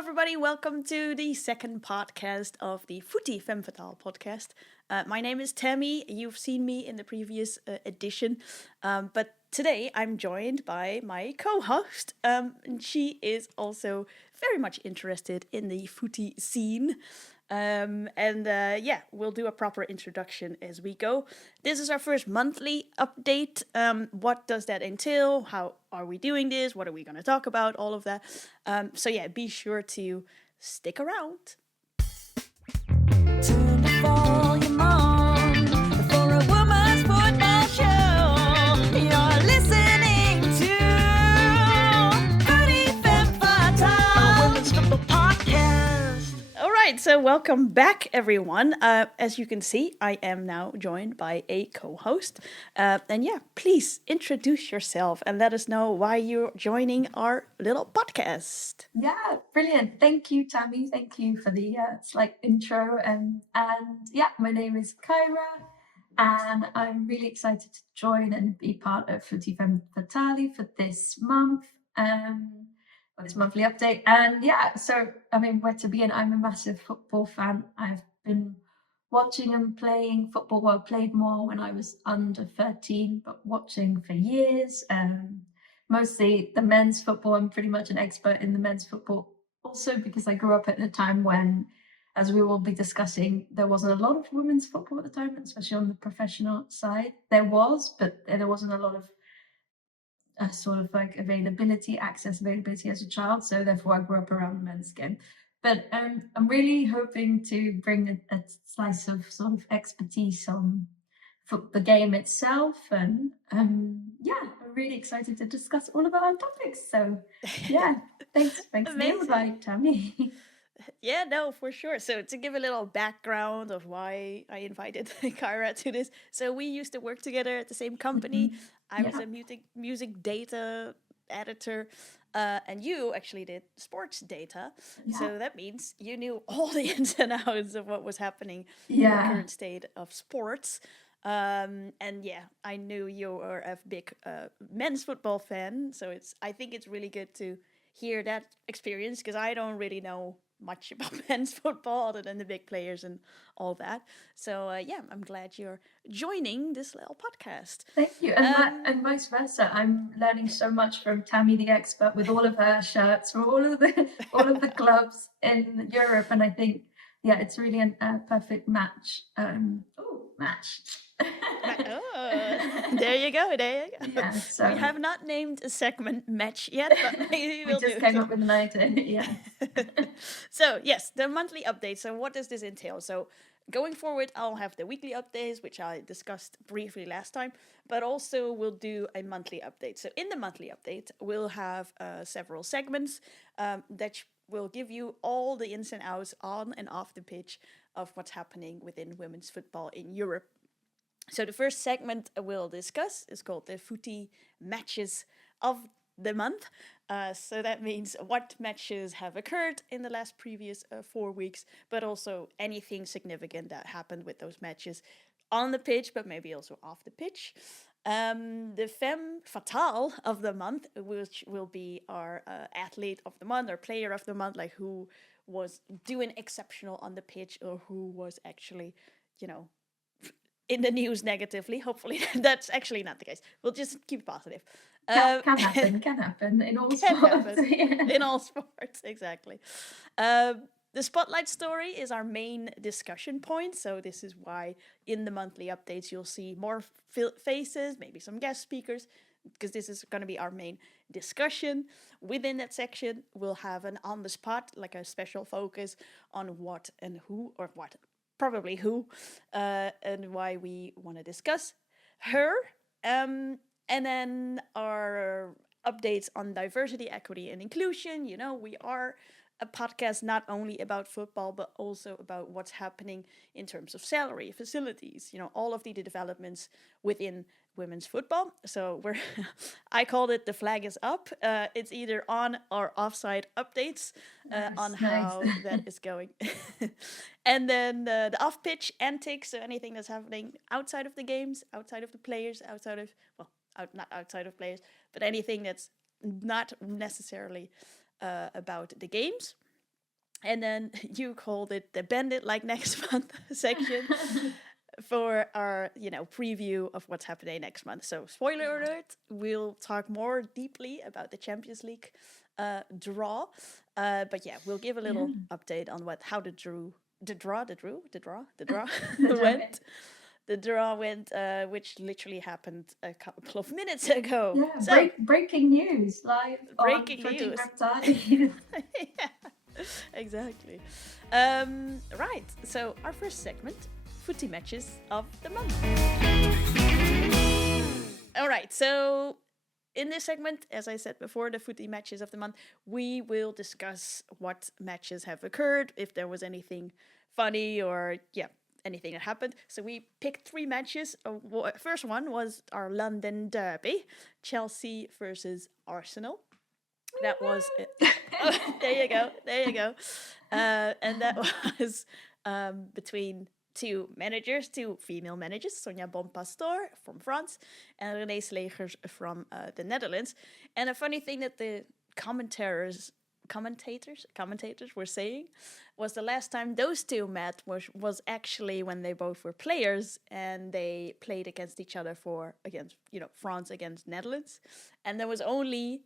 everybody. Welcome to the second podcast of the Femme Fatale podcast. My name is Tammy. You've seen me in the previous edition, but today I'm joined by my co-host, and she is also very much interested in the footy scene. We'll do a proper introduction as we go. This is our first monthly update. What does that entail? How are we doing this? What are we going to talk about? All of that. Be sure to stick around. Turn the volume on for a woman's football show. You're listening to Femme Fatale, a women's football podcast. All right, so welcome back, everyone. As you can see, I am now joined by a co-host. Please introduce yourself and let us know why you're joining our little podcast. Yeah, brilliant. Thank you, Tammy. Thank you for the slight intro. My name is Kyra, and I'm really excited to join and be part of Femme Fatale for this month, for this monthly update. Where to begin? I'm a massive football fan. I've been watching and playing football. Well, played more when I was under 13, but watching for years. Mostly the men's football. I'm pretty much an expert in the men's football, also because I grew up at a time when, as we will be discussing, there wasn't a lot of women's football at the time, especially on the professional side. There was, but there wasn't a lot of access availability as a child. So therefore, I grew up around the men's game. But I'm really hoping to bring a slice of sort of expertise on the game itself, and I'm really excited to discuss all of our topics. So thanks for the invite, Tammy. Yeah, no, for sure. So to give a little background of why I invited Kyra to this, so we used to work together at the same company. I was a music data editor, and you actually did sports data. Yeah. So that means you knew all the ins and outs of what was happening in the current state of sports. I knew you were a big men's football fan, so I think it's really good to hear that experience, because I don't really know much about men's football other than the big players and all that. So I'm glad you're joining this little podcast. Thank you, and vice versa. I'm learning so much from Tammy, the expert, with all of her shirts from all of the clubs in Europe, and I think it's really a perfect match. Match. There you go. Yeah, so we have not named a segment match yet, but maybe we just came up with an idea. Yeah. So yes, the monthly update. So what does this entail? So going forward, I'll have the weekly updates, which I discussed briefly last time, but also we'll do a monthly update. So in the monthly update, we'll have several segments that will give you all the ins and outs on and off the pitch of what's happening within women's football in Europe. So the first segment we'll discuss is called the footy matches of the month. So that means what matches have occurred in the last previous 4 weeks, but also anything significant that happened with those matches on the pitch, but maybe also off the pitch. The Femme Fatale of the month, which will be our athlete of the month or player of the month, like who was doing exceptional on the pitch or who was actually, in the news negatively. Hopefully that's actually not the case. We'll just keep positive. Can happen in all sports. In all sports, exactly. The spotlight story is our main discussion point. So this is why in the monthly updates you'll see more faces, maybe some guest speakers, because this is going to be our main discussion. Within that section, we'll have an on the spot, like a special focus on what and who, or what, probably who, and why we want to discuss her. And then our updates on diversity, equity, and inclusion. We are a podcast not only about football, but also about what's happening in terms of salary, facilities, all of the developments within women's football. So I called it the flag is up. It's either on or offside updates on how that is going. And then the Off Pitch Antics, so anything that's happening outside of the games, outside of the players, not outside of players, but anything that's not necessarily about the games. And then you called it the Bend It Like Next Month section for our, preview of what's happening next month. So spoiler alert, we'll talk more deeply about the Champions League draw. But yeah, we'll give a little update on how the draw went. The draw went, which literally happened a couple of minutes ago. Yeah, So, breaking news live breaking on news. Fatale. Yeah, exactly. Right, so our first segment, footy matches of the month. All right, so in this segment, as I said before, the footy matches of the month, we will discuss what matches have occurred, if there was anything funny or, anything that happened. So we picked 3 matches. First one was our London derby, Chelsea versus Arsenal. That was it. Oh, there you go. And that was between 2 female managers, Sonja Bonpastor from France and René Slegers from the Netherlands. And a funny thing that the commentators were saying was the last time those 2 met was actually when they both were players and they played against each other against France against Netherlands, and there was only,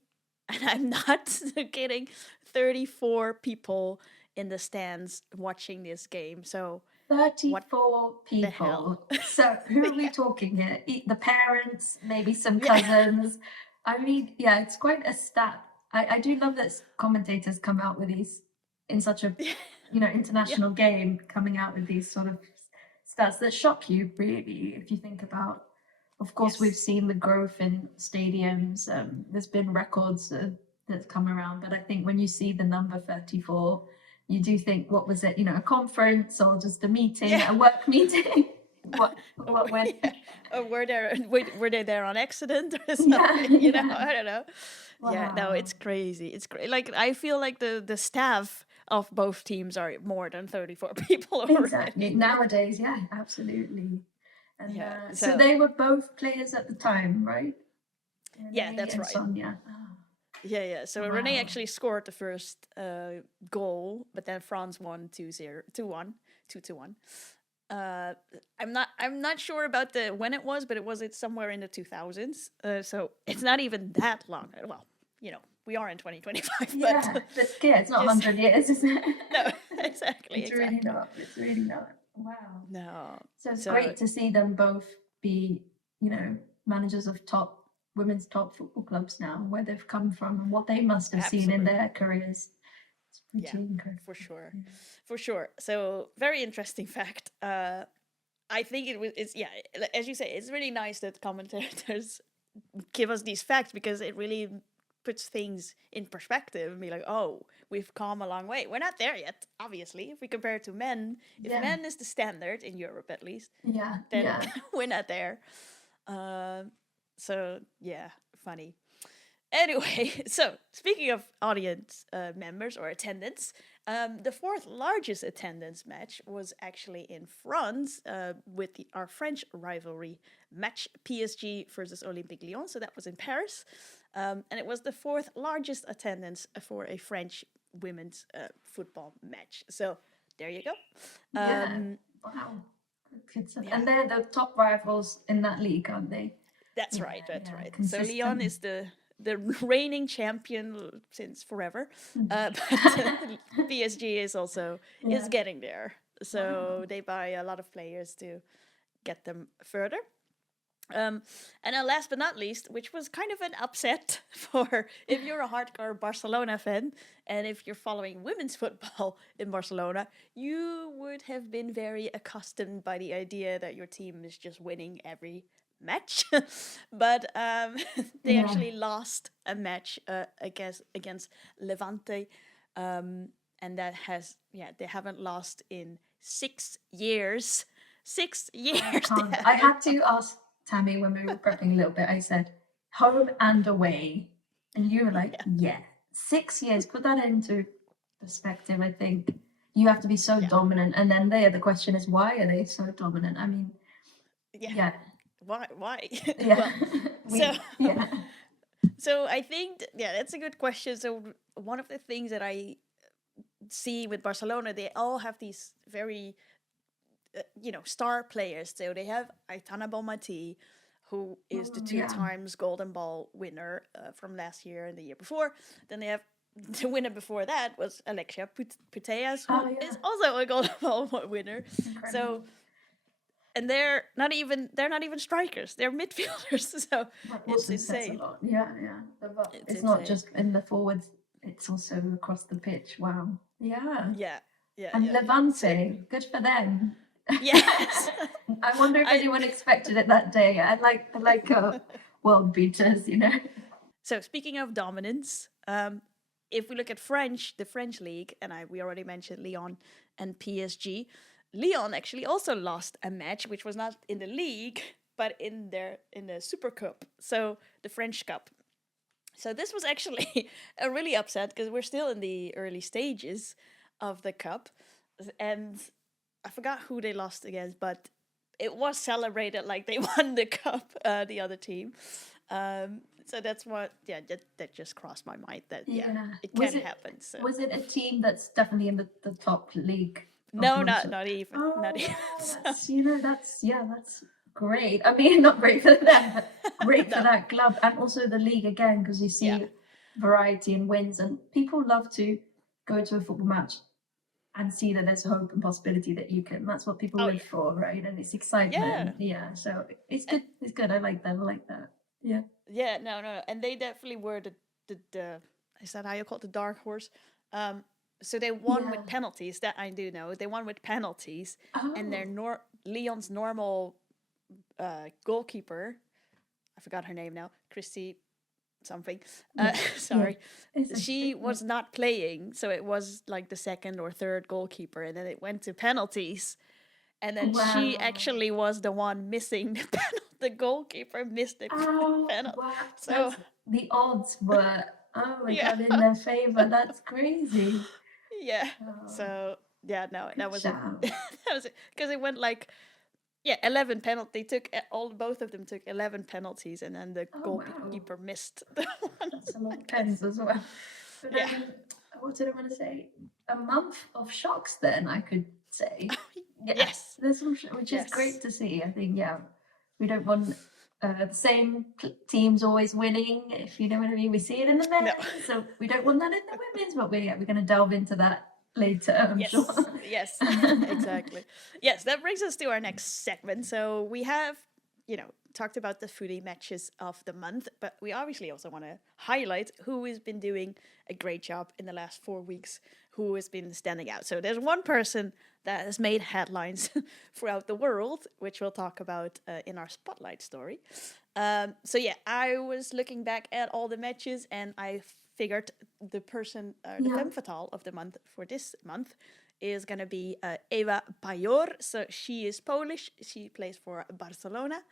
and I'm not kidding, 34 people in the stands watching this game. So 34 people. So who are we talking here? The parents, maybe some cousins. I mean, it's quite a stat. I do love that commentators come out with these in such a international game, coming out with these sort of stats that shock you, really, if you think about. Of course, we've seen the growth in stadiums. There's been records that's come around, but I think when you see the number 34, you do think, what was it? A conference or just a meeting, a work meeting? What went? Or were they there on accident or something? I don't know. Wow. Yeah, no, it's crazy. It's great. Like, I feel like the staff of both teams are more than 34 people already. Exactly. Nowadays, absolutely. And so they were both players at the time, right? Renee, that's right. Sonja. Yeah. So Renee actually scored the first goal, but then France won 2-1. I'm not sure about when it was, but it's somewhere in the 2000s. So it's not even that long. Well, we are in 2025. But it's not 100 years, is it? No, exactly. It's really not. It's really not. Wow. No. So it's great to see them both be, managers of women's top football clubs now, where they've come from and what they must have seen in their careers. It's pretty incredible. For sure. So very interesting fact. I think it's as you say, it's really nice that commentators give us these facts, because it really puts things in perspective and be like, oh, we've come a long way. We're not there yet, obviously. If we compare it to men, if men is the standard in Europe, at least, then we're not there. So yeah, funny. Anyway, so speaking of audience members or attendance, the 4th largest attendance match was actually in France with our French rivalry match, PSG versus Olympique Lyon. So that was in Paris. And it was the 4th largest attendance for a French women's football match. So there you go. Wow. And they're the top rivals in that league, aren't they? That's right. So Lyon is the reigning champion since forever. But PSG is also is getting there. So they buy a lot of players to get them further. And then last but not least, which was kind of an upset for if you're a hardcore Barcelona fan and if you're following women's football in Barcelona, you would have been very accustomed by the idea that your team is just winning every match. But they actually lost a match against Levante, and that they haven't lost in 6 years. 6 years. I had to ask Tammy when we were prepping a little bit. I said home and away, and you were like, 6 years. Put that into perspective. I think you have to be so dominant, and then the question is, why are they so dominant? I mean, why? Yeah. So I think that's a good question. So one of the things that I see with Barcelona, they all have these very, star players. So they have Aitana Bonmatí, who is the two times Golden Ball winner from last year and the year before. Then they have the winner before that was Alexia Putellas, who is also a Golden Ball winner. Incredible. So, and they're not even strikers; they're midfielders. So it's insane. A lot. Yeah. It's not just in the forwards; it's also across the pitch. Wow. Yeah. And Levante, good for them. Yes. I wonder if anyone expected it that day. I like world beaters, So speaking of dominance, if we look at the French league, and we already mentioned Lyon and PSG. Lyon actually also lost a match, which was not in the league, but in the Super Cup, so the French Cup. So this was actually a really upset because we're still in the early stages of the cup, and I forgot who they lost against, but it was celebrated like they won the cup, the other team. So that's what, that just crossed my mind that, it can happen. So. Was it a team that's definitely in the top league? No, not even. Oh, not even. That's great. I mean, not great for them, but great for that club. And also the league again, because you see variety and wins. And people love to go to a football match and see that there's hope and possibility that you can. That's what people live for, right? And it's excitement. Yeah. So it's good. It's good. I like that. Yeah. Yeah. No. And they definitely were the is that how you call it, the dark horse? So they won with penalties. That I do know. They won with penalties, and their Lyon's normal goalkeeper, I forgot her name now, Christy something. Sorry, she was not playing, so it was like the second or third goalkeeper, and then it went to penalties, and then she actually was the one missing the penalty. The goalkeeper missed the penalty. Wow. So the odds were God, in their favor. That's crazy. Yeah. So that was it. That was it, because it went like 11 penalty. Both of them took 11 penalties, and then the goalkeeper missed the one. That's a lot of pens as well. But, what did I want to say? A month of shocks, then I could say. Yes. There's some, which is great to see. I think we don't want the same teams always winning. If you know what I mean, we see it in the men, so we don't want that in the women's. But we're going to delve into that later, I'm sure. Yes, exactly. Yes, that brings us to our next segment. So we have, talked about the footy matches of the month, but we obviously also want to highlight who has been doing a great job in the last 4 weeks, who has been standing out. So there's one person that has made headlines throughout the world, which we'll talk about in our spotlight story. I was looking back at all the matches, and I figured the person, the Femme Fatale of the month for this month is going to be Eva Pajor. So she is Polish. She plays for Barcelona.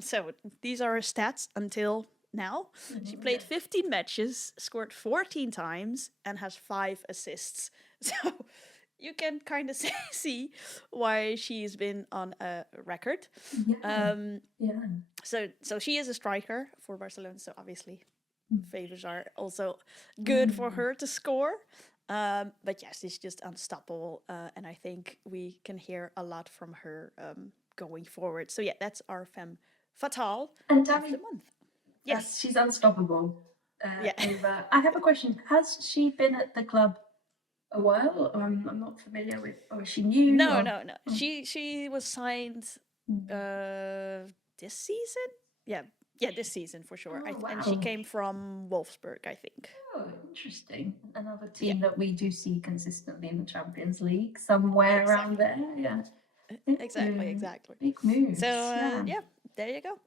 So these are her stats until now. She played 15 matches, scored 14 times, and has 5 assists. So you can kind of see why she's been on a record. So she is a striker for Barcelona. So obviously favors are also good for her to score. But yes, she's just unstoppable. And I think we can hear a lot from her going forward. So that's our Femme Fatale of the month. Yes, she's unstoppable. Eva. I have a question. Has she been at the club a while? I'm not familiar with, or is she new? No. She was signed this season. Yeah, this season for sure. And she came from Wolfsburg, I think. Oh, interesting. Another team that we do see consistently in the Champions League, somewhere around there. Yeah. Exactly. Big moves. So there you go.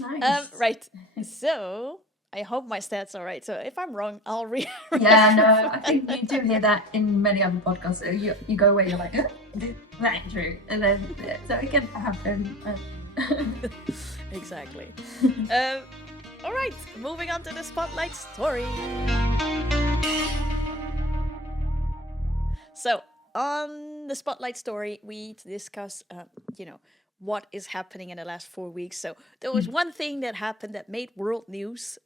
Nice. Right. So I hope my stats are right. So if I'm wrong, I'll read. I think you do hear that in many other podcasts. So you go away, you're like, that ain't true, and then so it can happen. Exactly. All right, moving on to the spotlight story. So on the spotlight story, we discuss, what is happening in the last 4 weeks. So there was one thing that happened that made world news,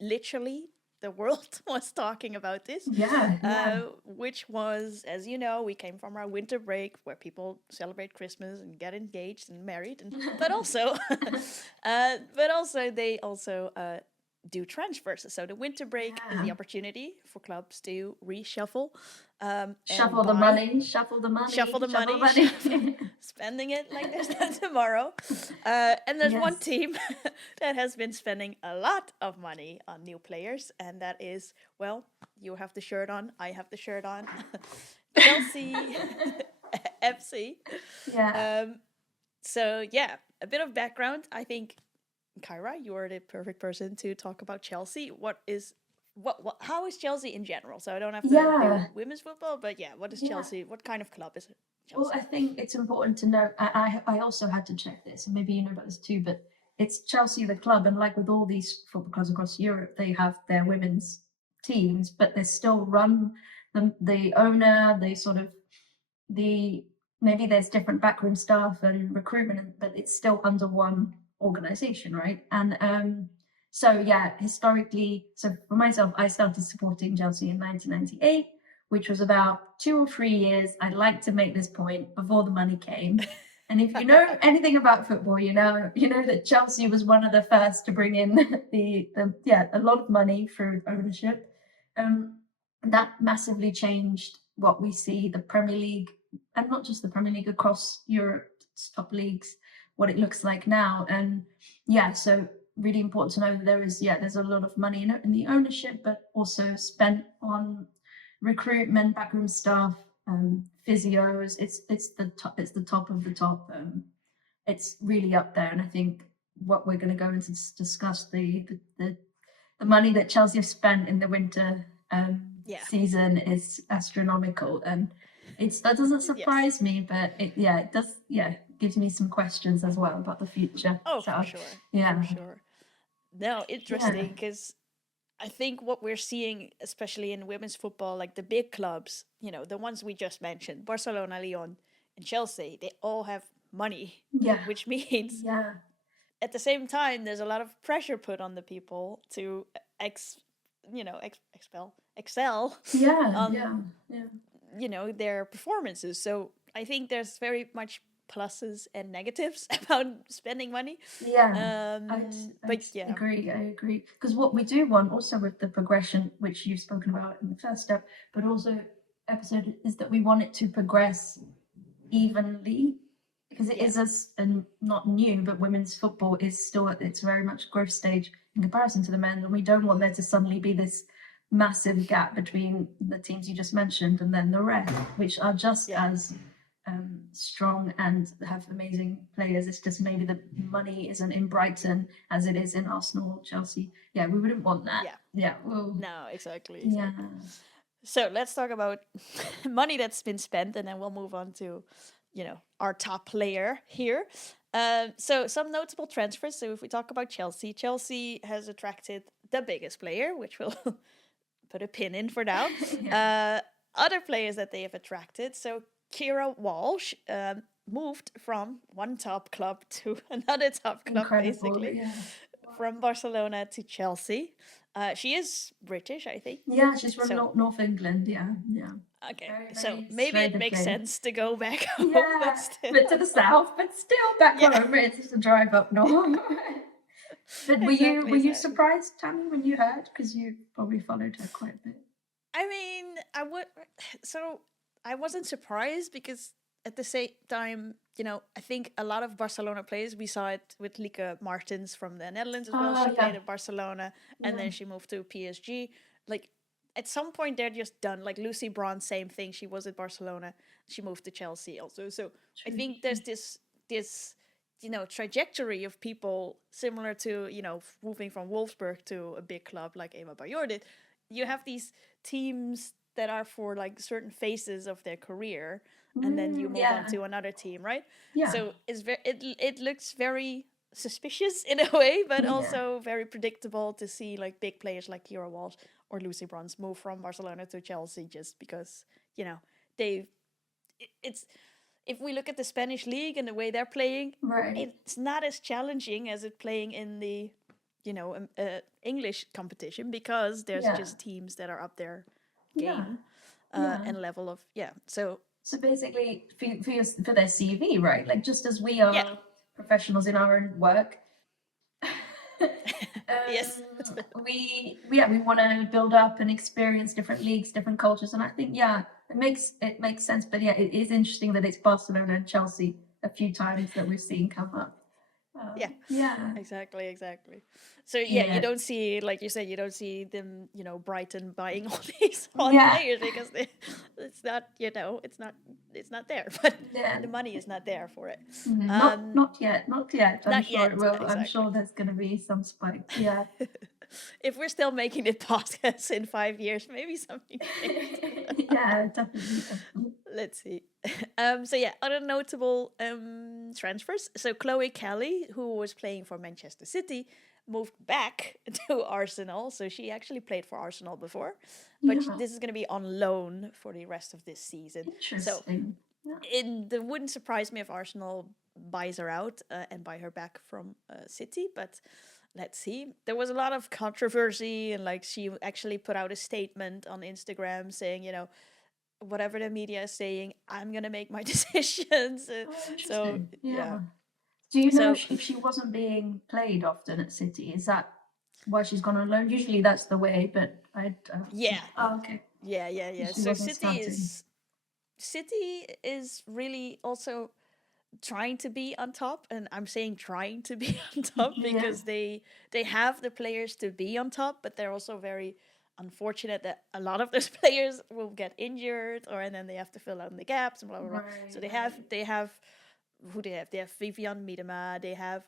literally the world was talking about this. Yeah. Which was, as you know, we came from our winter break where people celebrate Christmas and get engaged and married, but also, they also do transfers. So the winter break is the opportunity for clubs to reshuffle, Shuffle the money, shuffle the money, shuffle the money, spending it like there's no tomorrow. And there's one team that has been spending a lot of money on new players, and that is, well, you have the shirt on, I have the shirt on, Chelsea FC. Yeah. So yeah, a bit of background. I think, Kyra, you are the perfect person to talk about Chelsea. How is Chelsea in general? So I don't have to do women's football, but yeah, what is Chelsea? What kind of club is it? Chelsea? Well, I think it's important to know. I also had to check this, and maybe you know about this too. But it's Chelsea the club, and like with all these football clubs across Europe, they have their women's teams, but they're still run. The owner, they sort of maybe there's different backroom staff and recruitment, but it's still under one organization, right? And so yeah, historically, so for myself, I started supporting Chelsea in 1998, which was about 2 or 3 years. I'd like to make this point before the money came. And if you know anything about football, you know that Chelsea was one of the first to bring in a lot of money through ownership. That massively changed what we see the Premier League, and not just the Premier League, across Europe's top leagues, what it looks like now. And yeah, so really important to know that there's a lot of money in the ownership, but also spent on recruitment, backroom staff, physios. It's the top of the top. It's really up there, and I think what we're going to go into discuss the money that Chelsea have spent in the winter season is astronomical, and that doesn't surprise me, but it does gives me some questions as well about the future. Oh, so, for sure. Yeah, for sure. No, interesting, because I think what we're seeing, especially in women's football, like the big clubs, the ones we just mentioned, Barcelona, Lyon, and Chelsea, they all have money. Yeah. Which means at the same time, there's a lot of pressure put on the people to excel their performances. So I think there's very much pluses and negatives about spending money. I agree, because what we do want also with the progression, which you've spoken about in the first step, but also episode, is that we want it to progress evenly, because it is and not new, but women's football is still at its very much growth stage in comparison to the men, and we don't want there to suddenly be this massive gap between the teams you just mentioned and then the rest, which are just as strong and have amazing players. It's just maybe the money isn't in Brighton as it is in Arsenal, Chelsea. We wouldn't want that. No, exactly. So let's talk about money that's been spent, and then we'll move on to our top player here. So some notable transfers. So if we talk about Chelsea has attracted the biggest player, which we'll put a pin in for now. Other players that they have attracted. So Kyra Walsh moved from one top club to another top club, basically, from Barcelona to Chelsea. She is British, I think. Yeah, she's from North England. Yeah. Okay, so maybe it makes sense to go back home, but to the south, but still back home. It's just a drive up north. But were you surprised, Tammy, when you heard? Because you probably followed her quite a bit. I mean, I wasn't surprised, because at the same time, I think a lot of Barcelona players, we saw it with Lieke Martens from the Netherlands as well. She played at Barcelona, and then she moved to PSG. Like, at some point, they're just done. Like Lucy Bronze, same thing. She was at Barcelona. She moved to Chelsea also. So I think there's this trajectory of people similar to, moving from Wolfsburg to a big club like Eva Bajor did. You have these teams that are for like certain phases of their career, and then you move on to another team, right? So it looks very suspicious in a way, but also very predictable to see like big players like Kyra Walsh or Lucy Bronze move from Barcelona to Chelsea, just because it's if we look at the Spanish league and the way they're playing, it's not as challenging as it playing in the English competition, because there's Yeah. just teams that are up their Yeah. game Yeah. and level of So basically, for their CV, right? Like, just as we are professionals in our own work, yes, we want to build up and experience different leagues, different cultures, and I think it makes sense. But yeah, it is interesting that it's Barcelona and Chelsea a few times that we've seen come up. Yeah. exactly. So Yeah. you don't see, like you said, you don't see them, Brighton buying all these hot Yeah. players, because it's not, it's not there, but Yeah. the money is not there for it. Not yet. I'm Not sure yet, it will. I'm exactly. sure there's going to be some spike. Yeah. If we're still making it podcasts in 5 years, maybe something changed. Yeah, definitely. Let's see. So yeah, other notable transfers. So Chloe Kelly, who was playing for Manchester City, moved back to Arsenal. So she actually played for Arsenal before, but this is going to be on loan for the rest of this season. Interesting. So it wouldn't surprise me if Arsenal buys her out and buy her back from City, but let's see. There was a lot of controversy, and like she actually put out a statement on Instagram saying, whatever the media is saying, I'm gonna make my decisions. So yeah. Do you know if she wasn't being played often at City? Is that why she's gone on loan? Usually that's the way, but yeah. Oh, okay. Yeah. So City is really also trying to be on top, and I'm saying trying to be on top because they have the players to be on top, but they're also very unfortunate that a lot of those players will get injured, and then they have to fill out the gaps and blah blah blah. Right, so they have who they have Vivian Miedema, they have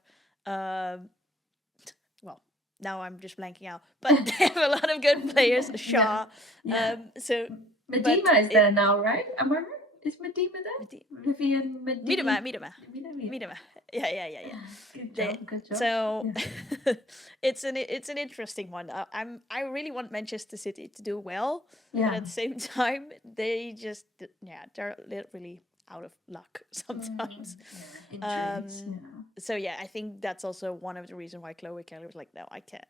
now I'm just blanking out, but they have a lot of good players. Shaw. So Medema is there now, right? Am I right? Is Medema there? Vivian Miedema. Yeah. Good job. So it's an interesting one. I really want Manchester City to do well, but at the same time, they just they're really out of luck sometimes. So I think that's also one of the reasons why Chloe Kelly was like, no, I can't.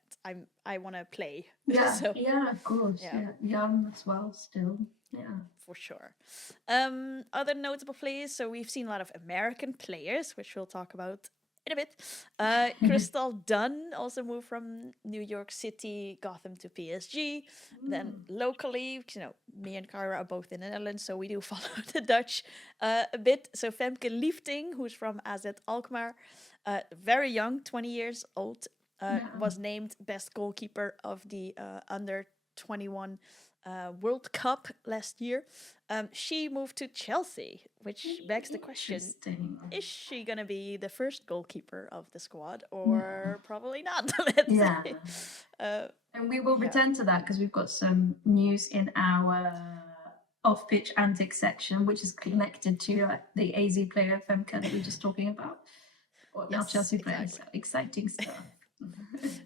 I want to play. Of course. Yeah, young as well still. Yeah, for sure. Other notable players. So we've seen a lot of American players, which we'll talk about in a bit. Crystal Dunn also moved from New York City, Gotham to PSG. Then locally, me and Kyra are both in the Netherlands, so we do follow the Dutch a bit. So Femke Liefding, who's from AZ Alkmaar, very young, 20 years old, was named best goalkeeper of the under 21 World Cup last year. She moved to Chelsea, which begs the question, is she going to be the first goalkeeper of the squad, or probably not? And we will return to that because we've got some news in our Off Pitch Antics section, which is connected to the AZ player Femke that we were just talking about. Now Chelsea players. Exciting stuff.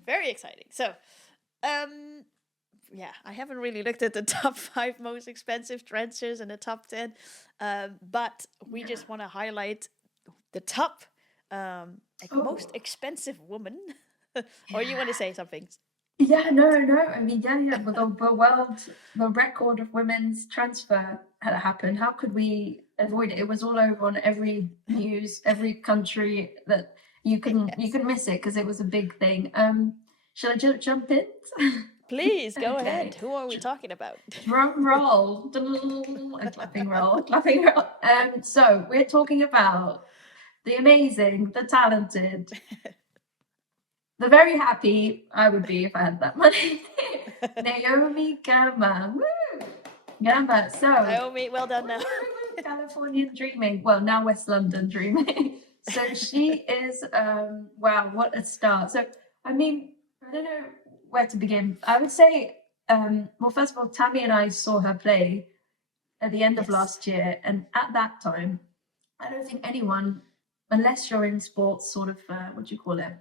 Very exciting. So, I haven't really looked at the top 5 most expensive transfers and the top 10, but we just want to highlight the top most expensive woman. Or you want to say something? No. I mean, with the record of women's transfer had happened. How could we avoid it? It was all over on every news, every country that you couldn't miss it because it was a big thing. Shall I jump in? Please go ahead. Who are we talking about? Drum roll. A clapping roll. So we're talking about the amazing, the talented, the very happy I would be if I had that money. Naomi Girma. Woo! Girma. So Naomi, well done now. Californian dreaming. Well, now West London dreaming. So she is wow, what a start. So I mean, I don't know where to begin. I would say, well, first of all, Tammy and I saw her play at the end of last year, and at that time, I don't think anyone, unless you're in sports, sort of, what do you call it,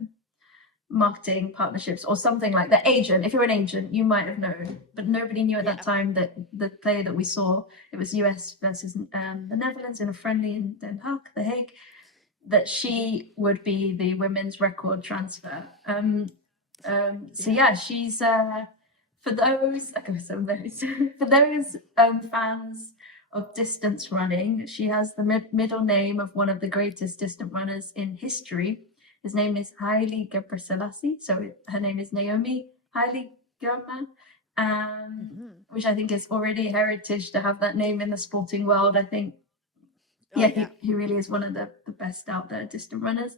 marketing partnerships or something like that, agent. If you're an agent, you might have known, but nobody knew at that time that the player that we saw, it was US versus the Netherlands in a friendly in Den Haag, The Hague, that she would be the women's record transfer. So yeah, she's for those for those fans of distance running, she has the middle name of one of the greatest distant runners in history. His name is Haile Gebrselassie, so her name is Naomi Girma, which I think is already heritage to have that name in the sporting world. I think, he really is one of the best out there distant runners.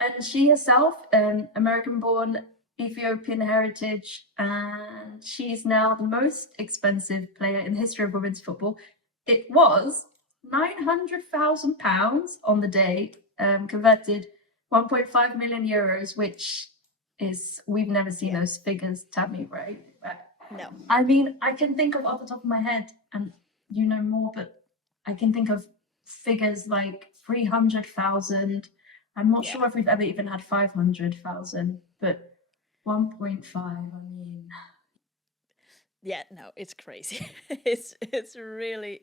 And she herself, American-born, Ethiopian heritage, and she's now the most expensive player in the history of women's football. It was £900,000 on the day, converted 1.5 million euros, which is, we've never seen those figures, Tammy, right? No. I mean, I can think of off the top of my head, and you know more, but I can think of figures like 300,000. I'm not sure if we've ever even had 500,000, but 1.5, I mean. Yeah, no, it's crazy. it's really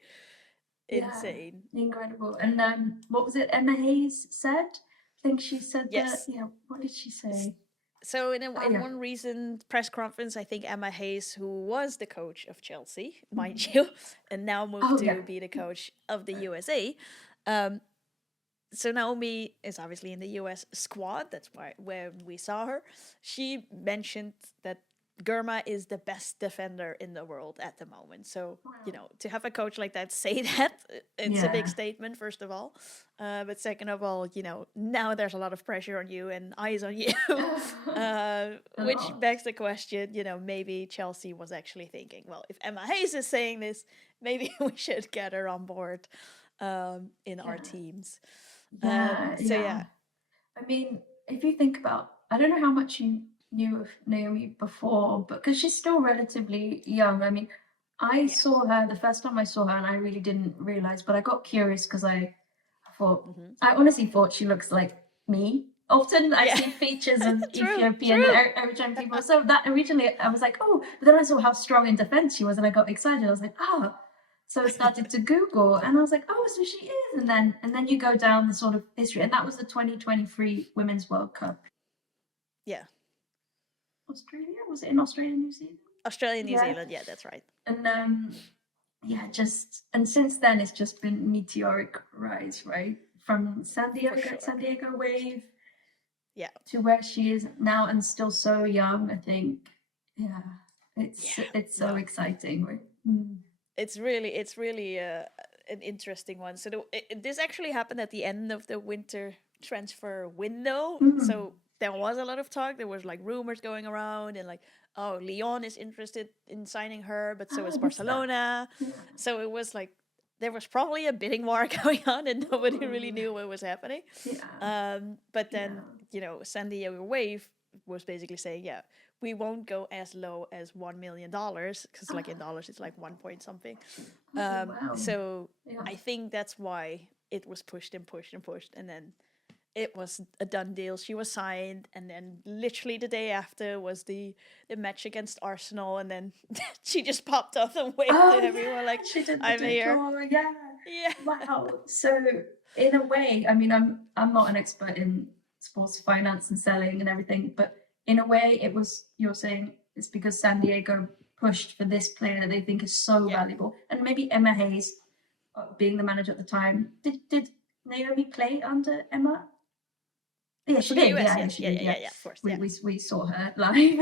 insane. Incredible. And what was it Emma Hayes said? I think she said that. Yeah, what did she say? So in one recent press conference, I think Emma Hayes, who was the coach of Chelsea, mind you, and now moved to be the coach of the USA. So Naomi is obviously in the US squad. That's where we saw her. She mentioned that Girma is the best defender in the world at the moment. So, to have a coach like that say that, it's a big statement, first of all. But second of all, now there's a lot of pressure on you and eyes on you, which begs the question, maybe Chelsea was actually thinking, well, if Emma Hayes is saying this, maybe we should get her on board in our teams. I mean, if you think about, I don't know how much you knew of Naomi before, but because she's still relatively young. I mean, I saw her the first time I saw her, and I really didn't realize, but I got curious because I thought, I honestly thought she looks like me. Often I see features of Ethiopian Eritrean people. So that originally I was like, oh, but then I saw how strong in defense she was, and I got excited. I was like, oh. So I started to Google, and I was like, oh, so she is. And then you go down the sort of history, and that was the 2023 Women's World Cup. Yeah. Australia? Was it in Australia, New Zealand? Australia, New Zealand, yeah, that's right. And and since then it's just been meteoric rise, right? From San Diego Wave, to where she is now, and still so young. I think, it's so exciting, right? It's really an interesting one. So this actually happened at the end of the winter transfer window. So there was a lot of talk. There was like rumors going around, and like, oh, Lyon is interested in signing her, but so is Barcelona. So it was like there was probably a bidding war going on, and nobody really knew what was happening. But then San Diego Wave was basically saying, we won't go as low as $1 million, because like in dollars it's like 1 point something. So I think that's why it was pushed and pushed and pushed, and then it was a done deal. She was signed, and then literally the day after was the match against Arsenal, and then she just popped up and waved at everyone like, I'm here. Wow. So in a way, I mean, I'm not an expert in sports finance and selling and everything, but in a way you're saying it's because San Diego pushed for this player that they think is so valuable. And maybe Emma Hayes, being the manager at the time, did Naomi play under Emma? Yeah, she did. Yeah, of course. We saw her live.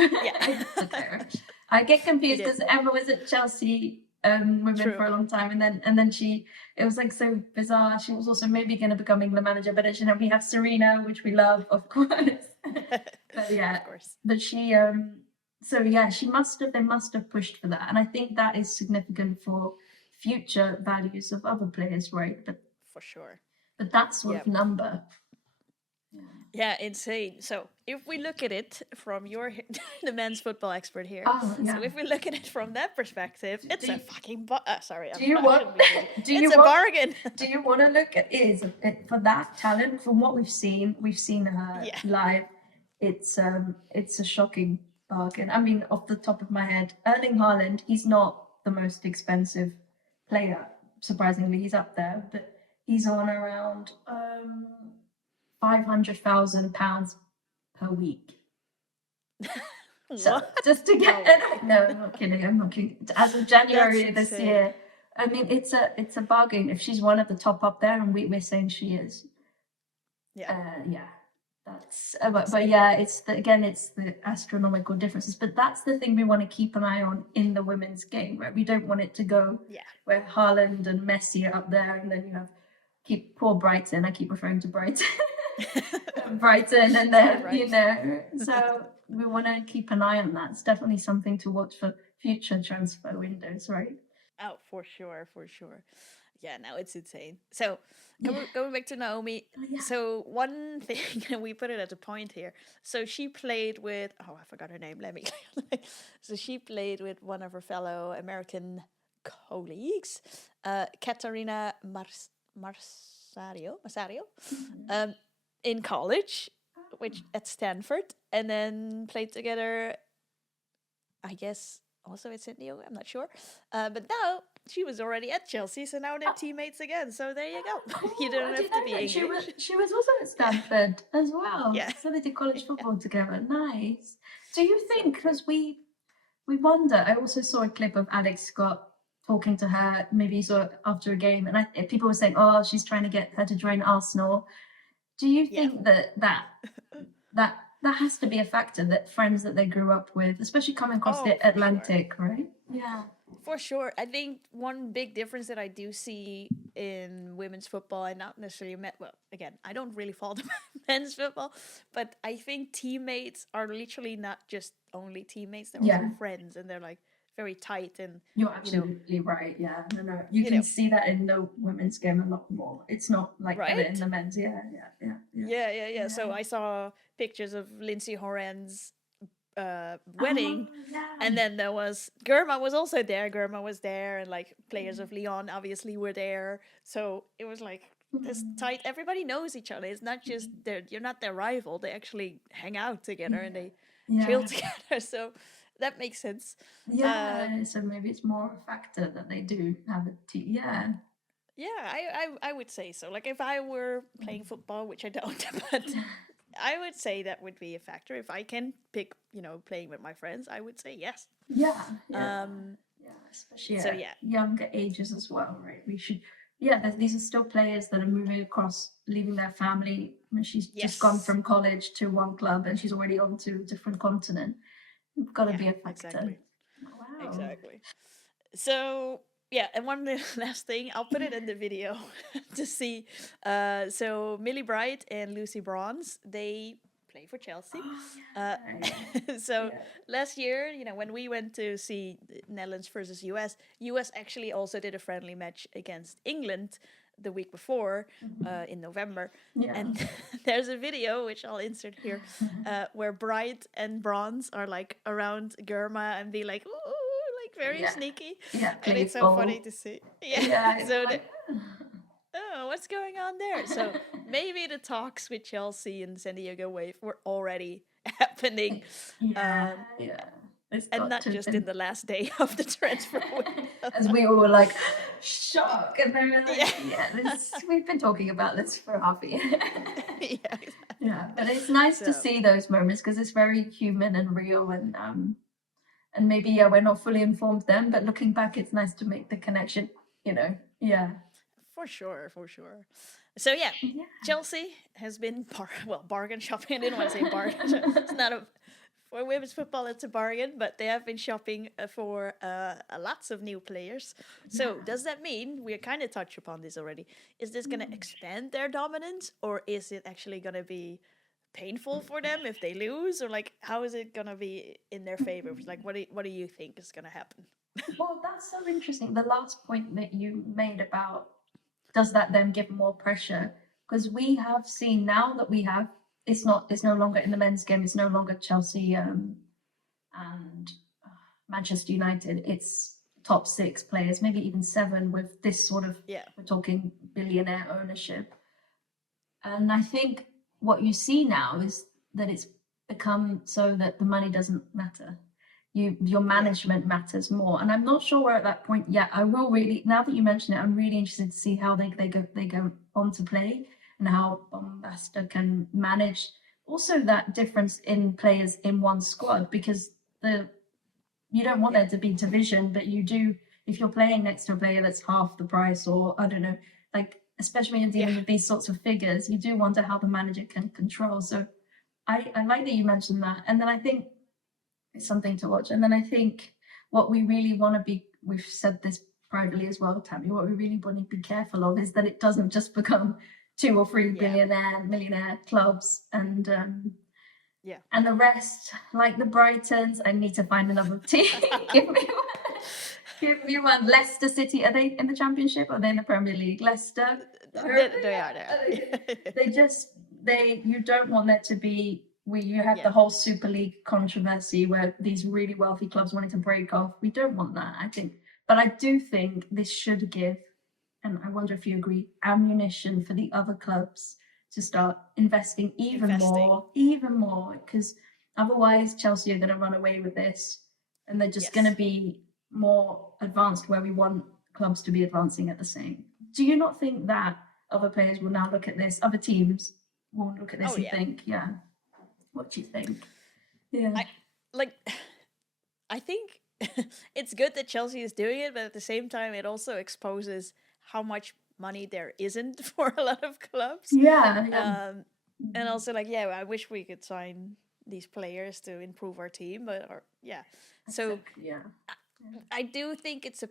I get confused because Emma was at Chelsea women for a long time, and then it was like so bizarre. She was also maybe going to becoming the manager, but we have Serena, which we love, of course. But of course. But she they must have pushed for that, and I think that is significant for future values of other players, right? But for sure. But that sort of number. Yeah, insane. So if we look at it from the men's football expert here, so if we look at it from that perspective, it's a fucking bargain. Do you want to look at for that talent? From what we've seen her live. It's a shocking bargain. I mean, off the top of my head, Erling Haaland, he's not the most expensive player. Surprisingly, he's up there, but he's on around £500,000 per week. So What? just to get no, I'm not kidding. I'm not kidding. As of January That's this insane. year, I mean, it's a bargain if she's one of the top up there, and we're saying she is. Yeah. Yeah, that's but yeah, it's it's the astronomical differences. But that's the thing we want to keep an eye on in the women's game, right? We don't want it to go where Haaland and Messi are up there, and then you have poor Brighton. I keep referring to Brighton. Brighton, and then you know, so we want to keep an eye on that. It's definitely something to watch for future transfer windows, right? Oh, for sure, for sure. Yeah, now it's insane. So going back to Naomi. So one thing, we put it at a point here. So she played with, oh, I forgot her name. Let me. So she played with one of her fellow American colleagues, Katarina Masario, in college, which at Stanford, and then played together, I guess, also at San Diego. I'm not sure, but now she was already at Chelsea, so now they're teammates again. So there you go. You don't have to be English. She was also at Stanford as well. Yeah. So they did college football together. Nice. Do you think, because we wonder, I also saw a clip of Alex Scott talking to her, maybe saw after a game, and people were saying, oh, she's trying to get her to join Arsenal. Do you think that has to be a factor, that friends that they grew up with, especially coming across the Atlantic, right? Yeah. For sure. I think one big difference that I do see in women's football, and not necessarily again, I don't really follow men's football, but I think teammates are literally not just only teammates, they're also friends, and they're like very tight. And you're absolutely right. Yeah, no, you can see that in the women's game a lot more. It's not like that in the men's. Yeah. So I saw pictures of Lindsay Horan's wedding, and then there was Girma was also there. Girma was there, and like players of Lyon obviously were there. So it was like this tight. Everybody knows each other. It's not just you're not their rival. They actually hang out together and they chill together. So that makes sense. Yeah, so maybe it's more a factor that they do have a team. Yeah. Yeah, I would say so. Like if I were playing football, which I don't, but I would say that would be a factor. If I can pick, playing with my friends, I would say yes. Yeah. Especially at younger ages as well, right? We should. Yeah, these are still players that are moving across, leaving their family. I mean, she's just gone from college to one club, and she's already on to a different continent. It's got to be a factor. Exactly. Wow. Exactly. So and one last thing, I'll put it in the video to see. So Millie Bright and Lucy Bronze, they play for Chelsea. Last year, when we went to see Netherlands versus US actually also did a friendly match against England the week before, in November. And there's a video, which I'll insert here, where Bright and Bronze are like around Girma and be like, ooh, like very sneaky. Yeah, and it's so funny to see. What's going on there? So maybe the talks with Chelsea and San Diego Wave were already happening. And not just in the last day of the transfer window. As we all were like, shock. And they were like, we've been talking about this for half a year. But it's nice to see those moments, because it's very human and real, and maybe we're not fully informed then, but looking back, it's nice to make the connection, For sure. So Chelsea has been bargain shopping. I didn't want to say bargain. It's not for women's football, it's a bargain, but they have been shopping for lots of new players. So does that mean, we kind of touched upon this already, is this going to expand their dominance, or is it actually going to be painful for them if they lose, or like how is it going to be in their favor? Like what do you think is going to happen? Well, that's so interesting. The last point that you made about, does that then give more pressure? Because we have seen now that we have, it's no longer in the men's game, it's no longer Chelsea and Manchester United. It's top 6 players, maybe even 7, with this sort of, we're talking billionaire ownership. And I think what you see now is that it's become so that the money doesn't matter. Your management matters more. And I'm not sure we're at that point yet. I will really, now that you mention it, I'm really interested to see how they go on to play, and how Bombasta can manage also that difference in players in one squad, because you don't want there to be division, but you do if you're playing next to a player that's half the price, or I don't know, like especially when you're dealing with these sorts of figures, you do wonder how the manager can control. So I like that you mentioned that. And then I think it's something to watch. And then I think what we really want to be, we've said this privately as well, Tammy, what we really want to be careful of is that it doesn't just become 2 or 3 millionaire clubs and the rest, like the Brightons. I need to find another team. Give me one. Leicester City, are they in the Championship or are they in the Premier League? Leicester. They are. You don't want there to be. You have the whole Super League controversy where these really wealthy clubs wanted to break off. We don't want that, I think. But I do think this should give, and I wonder if you agree, ammunition for the other clubs to start investing even more, because otherwise Chelsea are going to run away with this, and they're just going to be more advanced where we want clubs to be advancing at the same. Do you not think that other players will now look at this, other teams will look at this think, what do you think? I think it's good that Chelsea is doing it, but at the same time it also exposes how much money there isn't for a lot of clubs. And also I wish we could sign these players to improve our team, I do think it's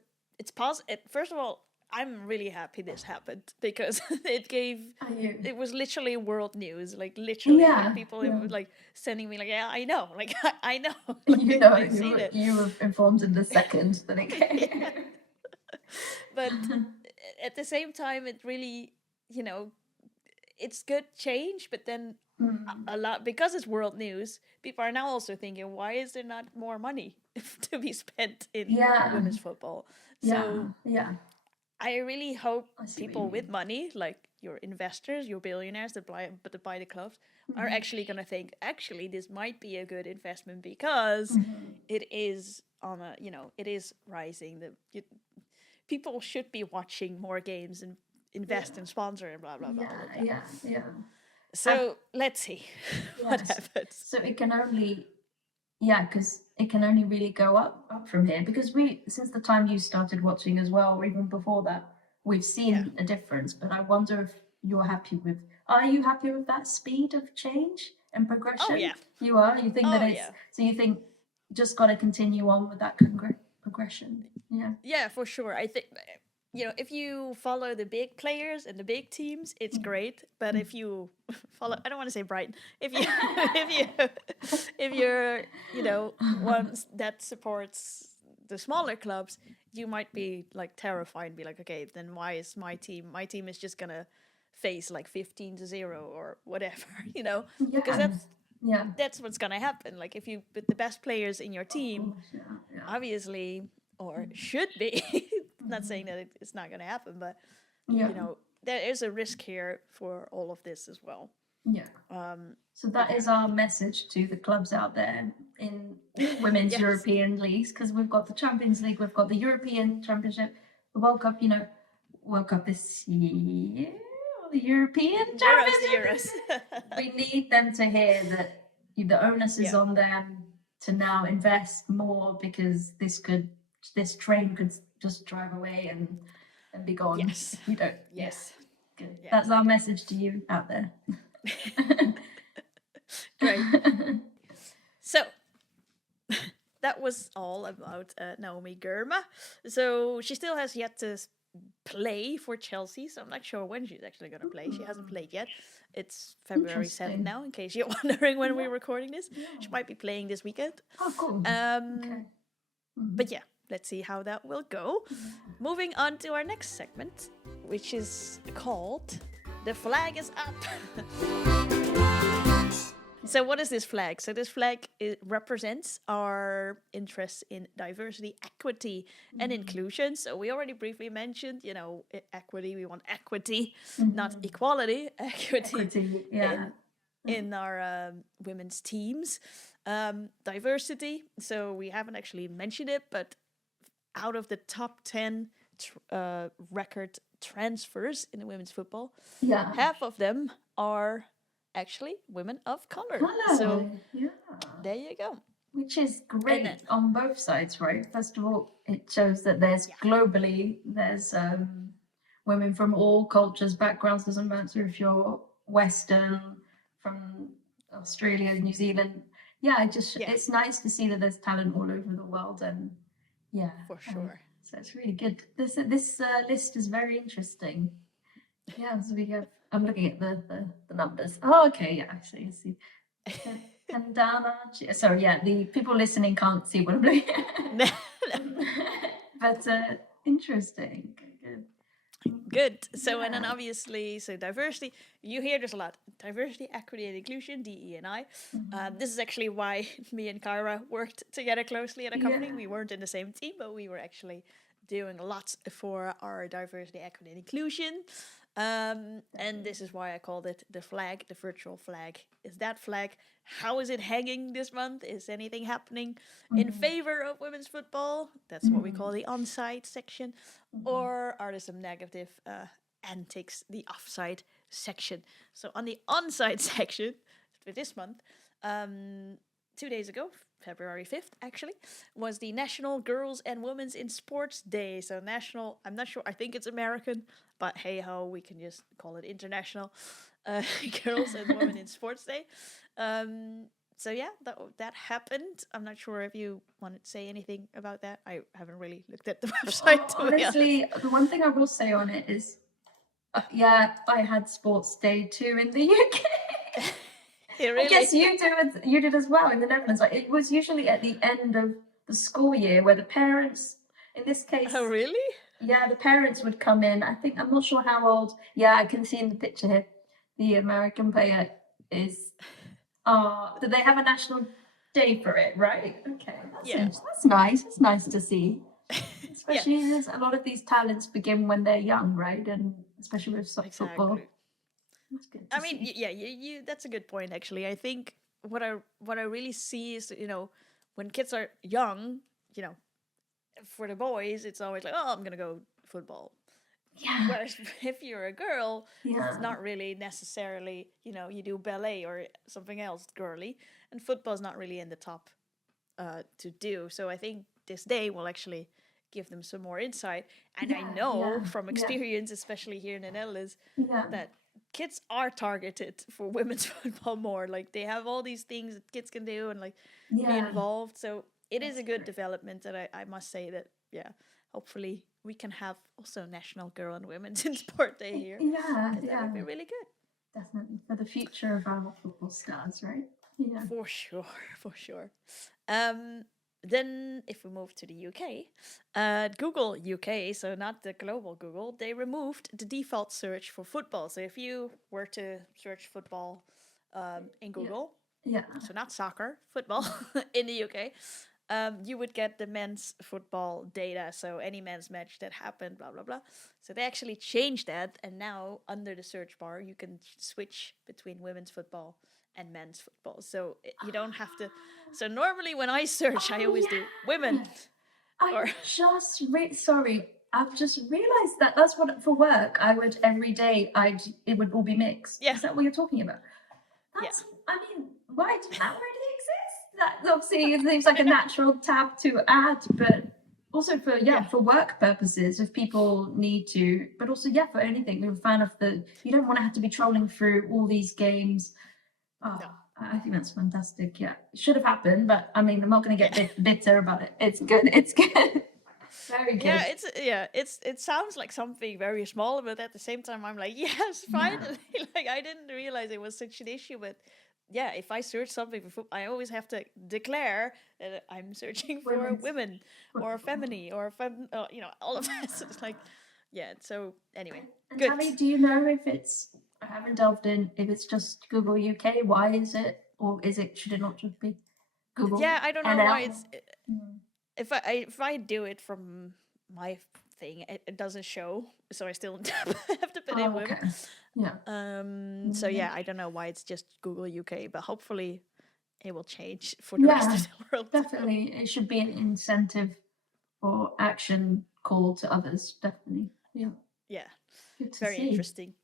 positive. First of all, I'm really happy this happened because it was literally world news, like literally people were like sending me like, I know, like I know, like, you were informed in the second that it came. But at the same time, it really, it's good change, but then a lot, because it's world news, people are now also thinking, why is there not more money to be spent in women's football? So I really hope people with money, like your investors, your billionaires that buy the clubs, are actually going to think, actually, this might be a good investment because it is it is rising. People should be watching more games and invest and sponsor and blah, blah, blah. So let's see what happens. So it can only, because it can only really go up from here, because since the time you started watching as well, or even before that, we've seen a difference. But I wonder if are you happy with that speed of change and progression? Oh, yeah. You are? You think so you think just got to continue on with that progression? Yeah, for sure. I think, if you follow the big players and the big teams, it's great. But if you follow, I don't want to say Brighton. If you're one that supports the smaller clubs, you might be like terrified and be like, okay, then why is my team is just gonna face like 15-0 or whatever, because that's what's gonna happen. Like if you put the best players in your team, obviously, or should be. Not saying that it's not going to happen, but there is a risk here for all of this as well. So that is our message to the clubs out there in women's European leagues, because we've got the Champions League, we've got the European Championship, the World Cup. World Cup this year, the European Championship. Euros. We need them to hear that the onus is on them to now invest more, because this train could just drive away and be gone. Yes. We don't. Yes. Good. Yeah. That's our message to you out there. Great. So that was all about Naomi Girma. So she still has yet to play for Chelsea, so I'm not sure when she's actually going to play. She hasn't played yet. It's February 7th now, in case you're wondering when we're recording this. She might be playing this weekend. Oh, cool. Okay. But let's see how that will go. Moving on to our next segment, which is called The Flag is Up. So what is this flag? So this flag represents our interest in diversity, equity, and inclusion. So we already briefly mentioned, equity. We want equity, not equality. Equity in our women's teams. Diversity. So we haven't actually mentioned it, but out of the top 10 record transfers in the women's football, half of them are actually women of color. Colour, So yeah. there you go. Which is great then- on both sides, right? First of all, it shows that there's globally, there's women from all cultures, backgrounds, doesn't matter if you're Western, from Australia, New Zealand. Yeah, it's nice to see that there's talent all over the world, and For sure. so it's really good. This list is very interesting. Yeah, so we have. I'm looking at the numbers. Oh, okay, yeah, I see. And Dana, sorry, yeah, the people listening can't see what I'm looking at. But interesting. Good. So, and then obviously, so diversity, you hear this a lot. Diversity, equity, and inclusion, DE&I. This is actually why me and Kyra worked together closely at a company. Yeah. We weren't in the same team, but we were actually doing lots for our diversity, equity, and inclusion. And this is why I called it the flag, the virtual flag. Is that flag, how is it hanging this month? Is anything happening in favor of women's football? That's what we call the on-site section. Or are there some negative antics, the off-site section? So on the on-site section, for this month, 2 days ago, February 5th, actually, was the National Girls and Women's in Sports Day. So national, I'm not sure, I think it's American, but hey ho, we can just call it international. Girls and Women in Sports Day. So yeah, that happened. I'm not sure if you want to say anything about that. I haven't really looked at the website. Honestly, the one thing I will say on it is, I had Sports Day too in the UK. Really? I guess you did as well in the Netherlands. Like, it was usually at the end of the school year where the parents, in this case. Oh, really? Yeah, the parents would come in. I'm not sure how old. Yeah, I can see in the picture here. The American player is. Do they have a national day for it? Right. Okay. That's nice. It's nice to see. Especially as a lot of these talents begin when they're young, right? And especially with football. That's good to see. You that's a good point, actually. I think what I really see is, when kids are young, for the boys, it's always like, oh, I'm gonna go football. Yeah. Whereas if you're a girl, it's not really necessarily, you do ballet or something else girly, and football's not really in the top to do. So I think this day will actually give them some more insight. And I know from experience, especially here in the Netherlands, that kids are targeted for women's football more. Like, they have all these things that kids can do and be involved. So it is a good development, and I must say that, hopefully we can have also National Girl and Women's in Sport Day here. That would be really good. Definitely for the future of our football stars, right? Yeah. For sure. Then if we move to the UK, Google UK, so not the global Google, they removed the default search for football. So if you were to search football in Google, so not soccer, football in the UK, you would get the men's football data. So any men's match that happened, blah, blah, blah. So they actually changed that. And now under the search bar, you can switch between women's football and men's football. So you don't have to. So normally when I search, I always do women. I've just realized that that's what for work I would every day. It would all be mixed. Yeah. Is that what you're talking about? That's. I mean, why did that already exist? That obviously it seems like a natural tab to add, but also for work purposes, if people need to, but also for anything. We're a fan of you don't want to have to be trolling through all these games. Oh, no. I think that's fantastic. Yeah, it should have happened, but I mean, I'm not going to get bitter about it. It's good. It's good. Very good. It sounds like something very small, but at the same time, I'm like, yes, finally. Like, I didn't realize it was such an issue, but if I search something for football, I always have to declare that I'm searching for women or feminine or all of this. It's like, so anyway. And good. Tammy, do you know if it's, I haven't delved in, if it's just Google UK, why is it? Or should it not just be Google? Yeah, I don't know NL? why it's, if I do it from my thing, it doesn't show. So I still have to put in women. Okay. Yeah. So I don't know why it's just Google UK, but hopefully it will change for the rest of the world. Definitely. It should be an incentive or action call to others. Definitely. Yeah. Yeah. Good to Very see. interesting.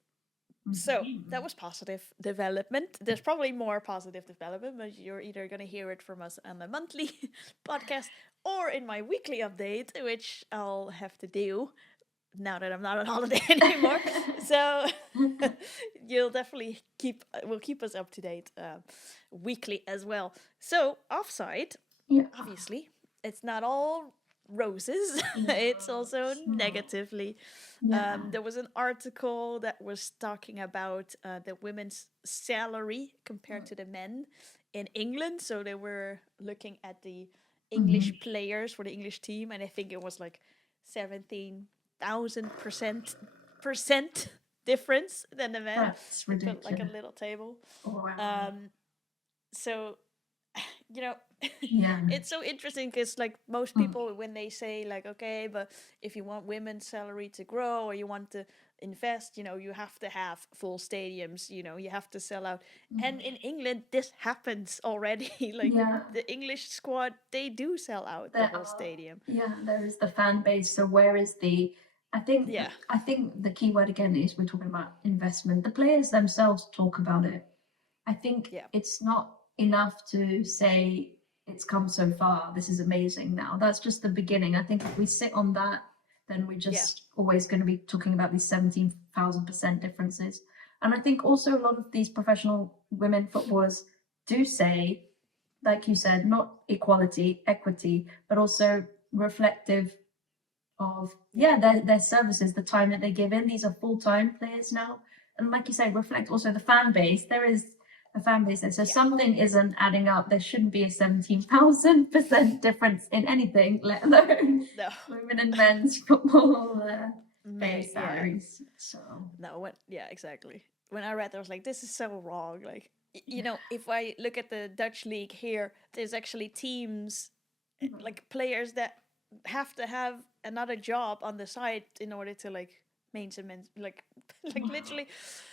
So that was positive development. There's probably more positive development, but you're either going to hear it from us on the monthly podcast or in my weekly update, which I'll have to do now that I'm not on holiday anymore. So you'll definitely will keep us up to date weekly as well. So offside, obviously, it's not all roses. It's also negatively. There was an article that was talking about the women's salary compared to the men in England. So they were looking at the English players for the English team, and I think it was like 17,000% difference than the men. That's ridiculous. Like a little table. Wow. So you know, Yeah. it's so interesting because like most people when they say like, okay, but if you want women's salary to grow or you want to invest, you have to have full stadiums, you have to sell out. And in England this happens already. Like the English squad, they do sell out the whole stadium. There is the fan base. So where is I think the key word again is we're talking about investment. The players themselves talk about it. I think it's not enough to say it's come so far, this is amazing now. That's just the beginning. I think if we sit on that, then we're just always going to be talking about these 17,000% differences. And I think also a lot of these professional women footballers do say, like you said, not equality, equity, but also reflective of their services, the time that they give in. These are full-time players now, and like you say, reflect also the fan base. There is a fan base there, so something isn't adding up. There shouldn't be a 17,000% difference in anything, let alone women and men's football base salaries. So exactly. When I read that, I was like, this is so wrong. Like, if I look at the Dutch league here, there's actually teams like players that have to have another job on the side in order to like maintain like literally.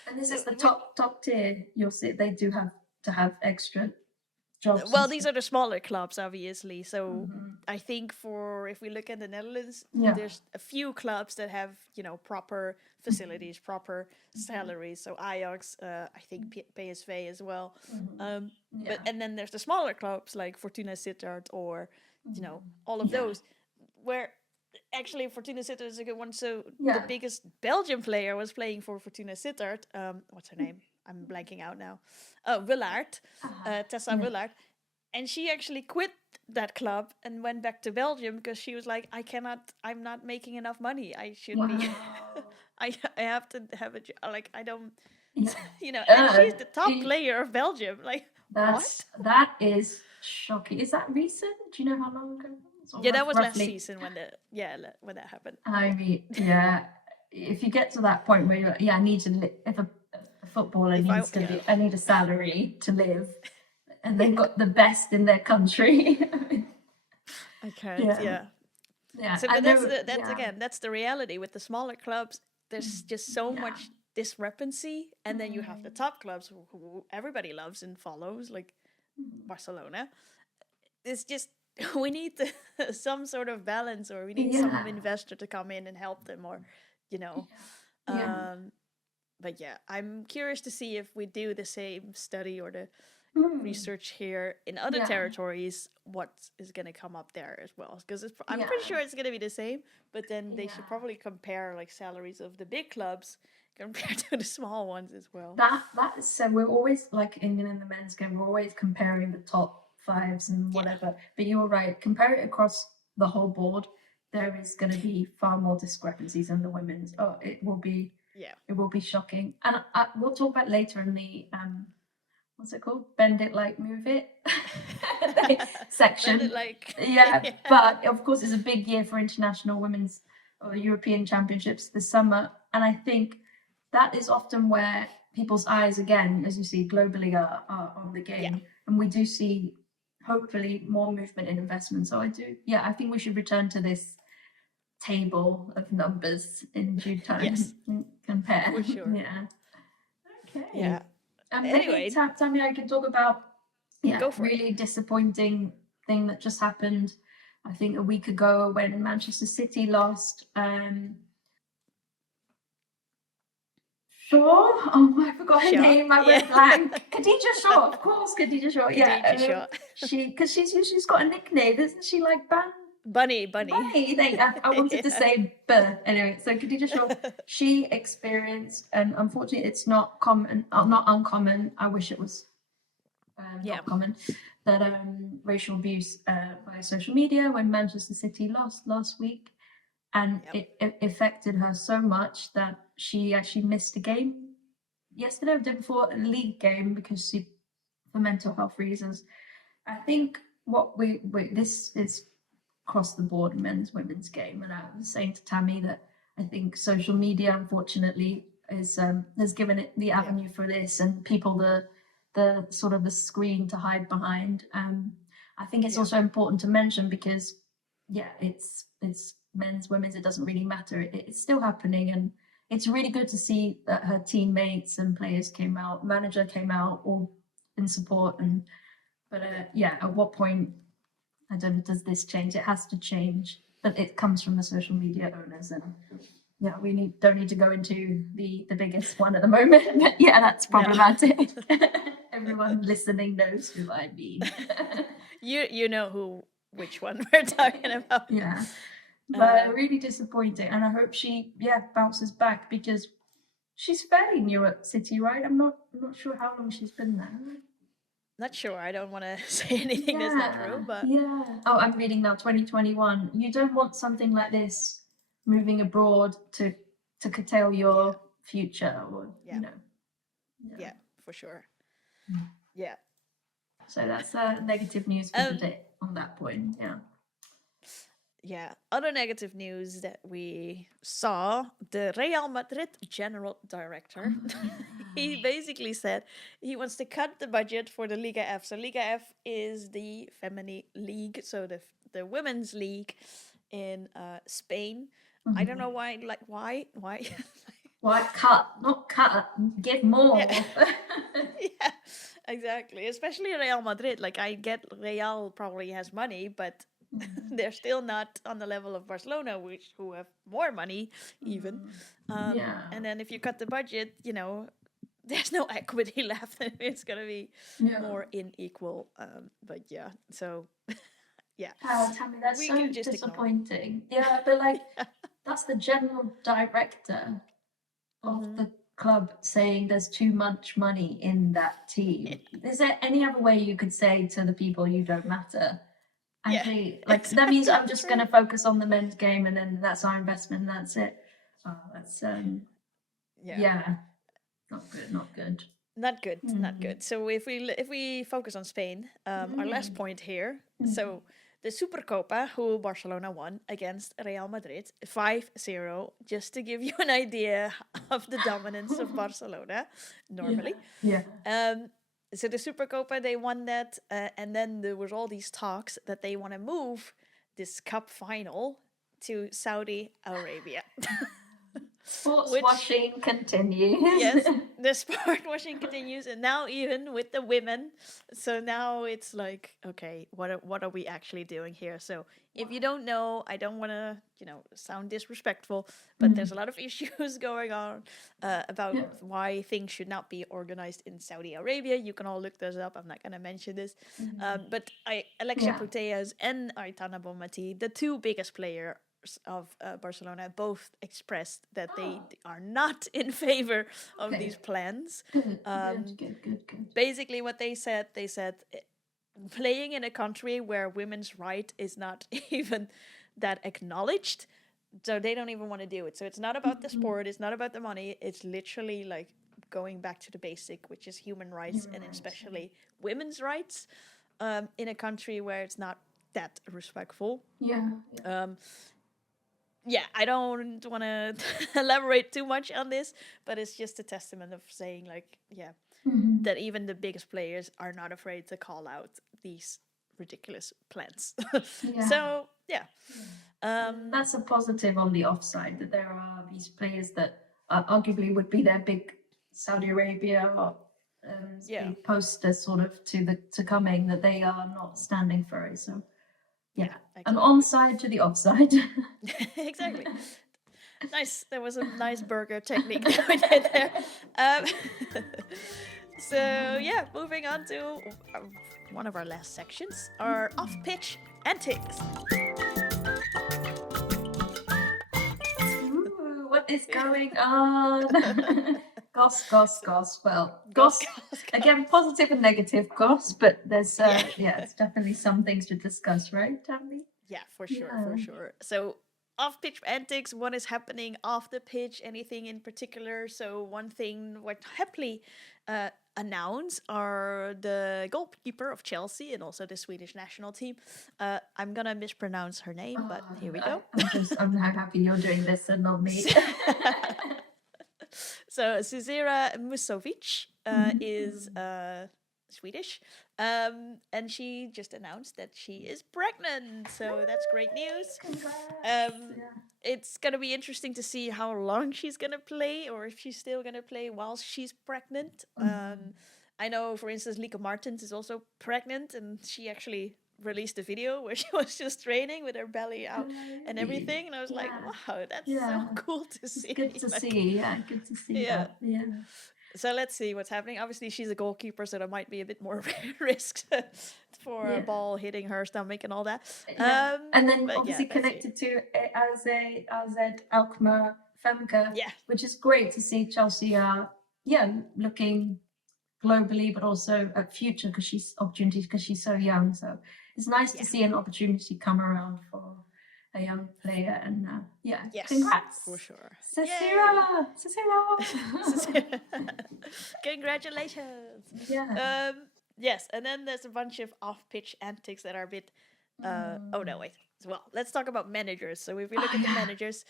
And this is the top tier. You'll see they do have to have extra jobs. Well, these are the smaller clubs, obviously. So I think if we look at the Netherlands, there's a few clubs that have proper facilities, proper salaries. So Ajax, I think PSV as well. But and then there's the smaller clubs like Fortuna Sittard or all of those, where actually Fortuna Sittard is a good one. So the biggest Belgian player was playing for Fortuna Sittard. What's her name? I'm blanking out now. Willaert, Tessa Willaert. And she actually quit that club and went back to Belgium because she was like, I'm not making enough money. I should be, I have to have a job. Like, I don't, and she's the top player of Belgium. Like, that is shocking. Is that recent? Do you know how long ago? That was last season when that happened. I mean, if you get to that point where you're like, I need to if a footballer needs to I need a salary to live, and they've got the best in their country. I can't. So, but that's the reality with the smaller clubs. There's just so much discrepancy, and then you have the top clubs who everybody loves and follows, like Barcelona. It's just we need some sort of balance, or we need some investor to come in and help them, or but I'm curious to see if we do the same study or the research here in other territories, what is going to come up there as well, because I'm pretty sure it's going to be the same, but then they should probably compare like salaries of the big clubs compared to the small ones as well. That's so we're always like in the men's game, we're always comparing the top fives and whatever, but you were right, compare it across the whole board, there is going to be far more discrepancies in the women's. It will be shocking, and we'll talk about later in the what's it called, bend it like move it section. But of course it's a big year for international women's or European championships this summer, and I think that is often where people's eyes again, as you see globally, are on the game, and we do see hopefully more movement in investment. So I think we should return to this table of numbers in due time and compare. For sure. Okay. Anyway, Tammy, I can talk about really disappointing thing that just happened, I think a week ago, when Manchester City lost. Shaw. Oh, I forgot her Shaw, name. I went blank. Khadija Shaw, of course, Khadija Shaw. Yeah, Khadija Shaw. because she's got a nickname, isn't she? Like Bunny. Bunny. I wanted to say Buh. Anyway, so Khadija Shaw, she experienced, and unfortunately, it's not common, not uncommon. I wish it was not common. That racial abuse via social media when Manchester City lost last week. And it affected her so much that she actually missed a game yesterday or the day before, a league game, because for mental health reasons. I think what we this is across the board, men's, women's game. And I was saying to Tammy that I think social media, unfortunately, has given it the avenue for this, and people the sort of the screen to hide behind. I think it's also important to mention because it's men's, women's, it doesn't really matter. It's still happening, and it's really good to see that her teammates and players came out, manager came out, all in support. But at what point, I don't know, does this change? It has to change, but it comes from the social media owners, and we don't need to go into the biggest one at the moment, but that's problematic. Everyone listening knows who I mean. You know which one we're talking about. Yeah. But really disappointing, and I hope she bounces back, because she's fairly new at City, right? I'm not sure how long she's been there. Not sure. I don't want to say anything that's not true, but Oh, I'm reading now, 2021. You don't want something like this moving abroad to curtail your future, or Yeah, for sure. Mm. Yeah. So that's negative news for the day on that point. Yeah, other negative news that we saw, the Real Madrid general director, he basically said he wants to cut the budget for the Liga F. So Liga F is the feminine league, so the women's league in Spain. I don't know why, why? Why cut? Not cut, give more. Yeah, exactly. Especially Real Madrid. Like, I get Real probably has money, but they're still not on the level of Barcelona, who have more money even. And then if you cut the budget, there's no equity left, and it's gonna be more unequal. But so Tammy, that's so disappointing. But that's the general director of the club saying there's too much money in that team. Is there any other way you could say to the people you don't matter? Actually, exactly. That means I'm just going to focus on the men's game, and then that's our investment, and that's it. Oh, that's not good. Not good. So if we focus on Spain, our last point here. So the Supercopa, who Barcelona won against Real Madrid 5-0, just to give you an idea of the dominance of Barcelona normally. So the Supercopa, they won that, and then there was all these talks that they want to move this cup final to Saudi Arabia. Sports washing continues. Yes, the sport washing continues, and now even with the women. So now it's like, okay, what are we actually doing here? So if you don't know, I don't want to sound disrespectful, but there's a lot of issues going on about why things should not be organized in Saudi Arabia. You can all look those up. I'm not going to mention this, but Alexia Putellas and Aitana Bonmati, the two biggest players of Barcelona, both expressed that they are not in favor of these plans. Good. Basically what they said playing in a country where women's right is not even that acknowledged, so they don't even want to do it. So it's not about the sport, it's not about the money, it's literally like going back to the basic, which is human rights, and especially women's rights in a country where it's not that respectful. I don't want to elaborate too much on this, but it's just a testament of saying that even the biggest players are not afraid to call out these ridiculous plans. So that's a positive on the offside, that there are these players that arguably would be their big Saudi Arabia or big poster sort of to coming, that they are not standing for it. So an onside to the offside. Exactly. Nice. There was a nice burger technique that we did there. Um, so yeah, moving on to one of our last sections, our Off Pitch Antics. Ooh, what is going on? Goss. Well, Goss, goss. goss. Again, positive and negative goss, but there's it's definitely some things to discuss, right, Tammy? Yeah, for sure. Yeah. So, off pitch antics, what is happening off the pitch, anything in particular? So, one thing what happily announce are the goalkeeper of Chelsea and also the Swedish national team. I'm gonna mispronounce her name, but here we go. I'm happy you're doing this and not me. So, Cezera Musovic is Swedish. And she just announced that she is pregnant. So that's great news. It's going to be interesting to see how long she's going to play or if she's still going to play while she's pregnant. I know, for instance, Lieke Martens is also pregnant and she actually released a video where she was just training with her belly out and everything. And I was like, wow, that's so cool to see. Good to see. Yeah, good to see that. Yeah. So let's see what's happening. Obviously, she's a goalkeeper, so there might be a bit more risk for a ball hitting her stomach and all that. And then obviously connected to AZ Alkmaar Femke, which is great to see Chelsea looking globally, but also at future because she's so young. So it's nice to see an opportunity come around for a young player, and congrats for sure. Cezera. Congratulations. Yes, and then there's a bunch of off-pitch antics that are a bit well, let's talk about managers. So if we look at the managers,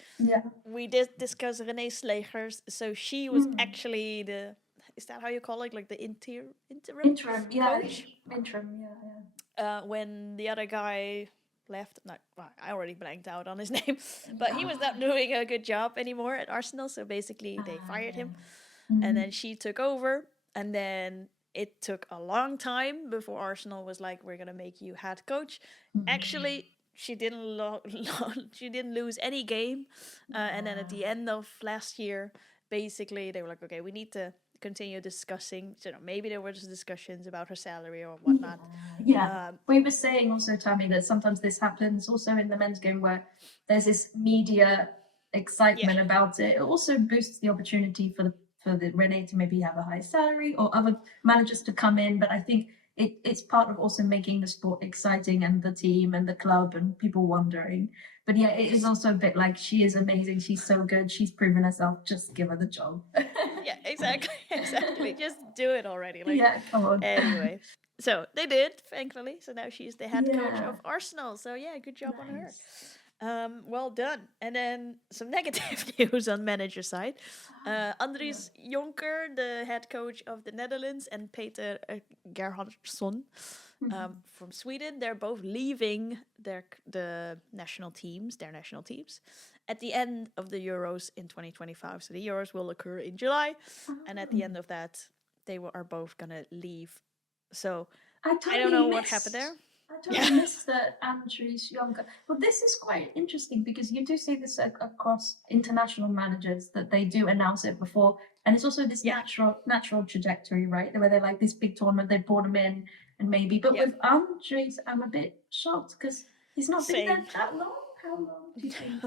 we did discuss Renee Slegers. So she was actually is that how you call it, like the interim coach? Interim, when the other guy left, I already blanked out on his name, but he was not doing a good job anymore at Arsenal, so basically they fired him, and then she took over, and then it took a long time before Arsenal was like, we're gonna make you head coach. Actually, she didn't she didn't lose any game, and then at the end of last year, basically they were like, okay, we need to continue discussing. So maybe there were just discussions about her salary or whatnot. We were saying also, Tammy, that sometimes this happens also in the men's game where there's this media excitement about it. It also boosts the opportunity for the Renee to maybe have a high salary or other managers to come in. But I think it's part of also making the sport exciting and the team and the club and people wondering. But yeah, it is also a bit like, she is amazing. She's so good. She's proven herself. Just give her the job. Yeah, exactly. Just do it already. Come on. Anyway, so they did, thankfully. So now she's the head coach of Arsenal. So yeah, good job on her. Well done. And then some negative news on manager side. Andries Jonker, the head coach of the Netherlands, and Peter Gerhardsson from Sweden, they're both leaving their national teams at the end of the Euros in 2025. So the Euros will occur in July, and at the end of that, they are both gonna leave. So I don't know what happened there. I totally missed the Andries Jonker. Well, this is quite interesting because you do see this across international managers, that they do announce it before, and it's also this natural trajectory, right? Where they're like, this big tournament, they brought him in, and maybe. But with Andries, I'm a bit shocked because he's not been there that long. How long do you think?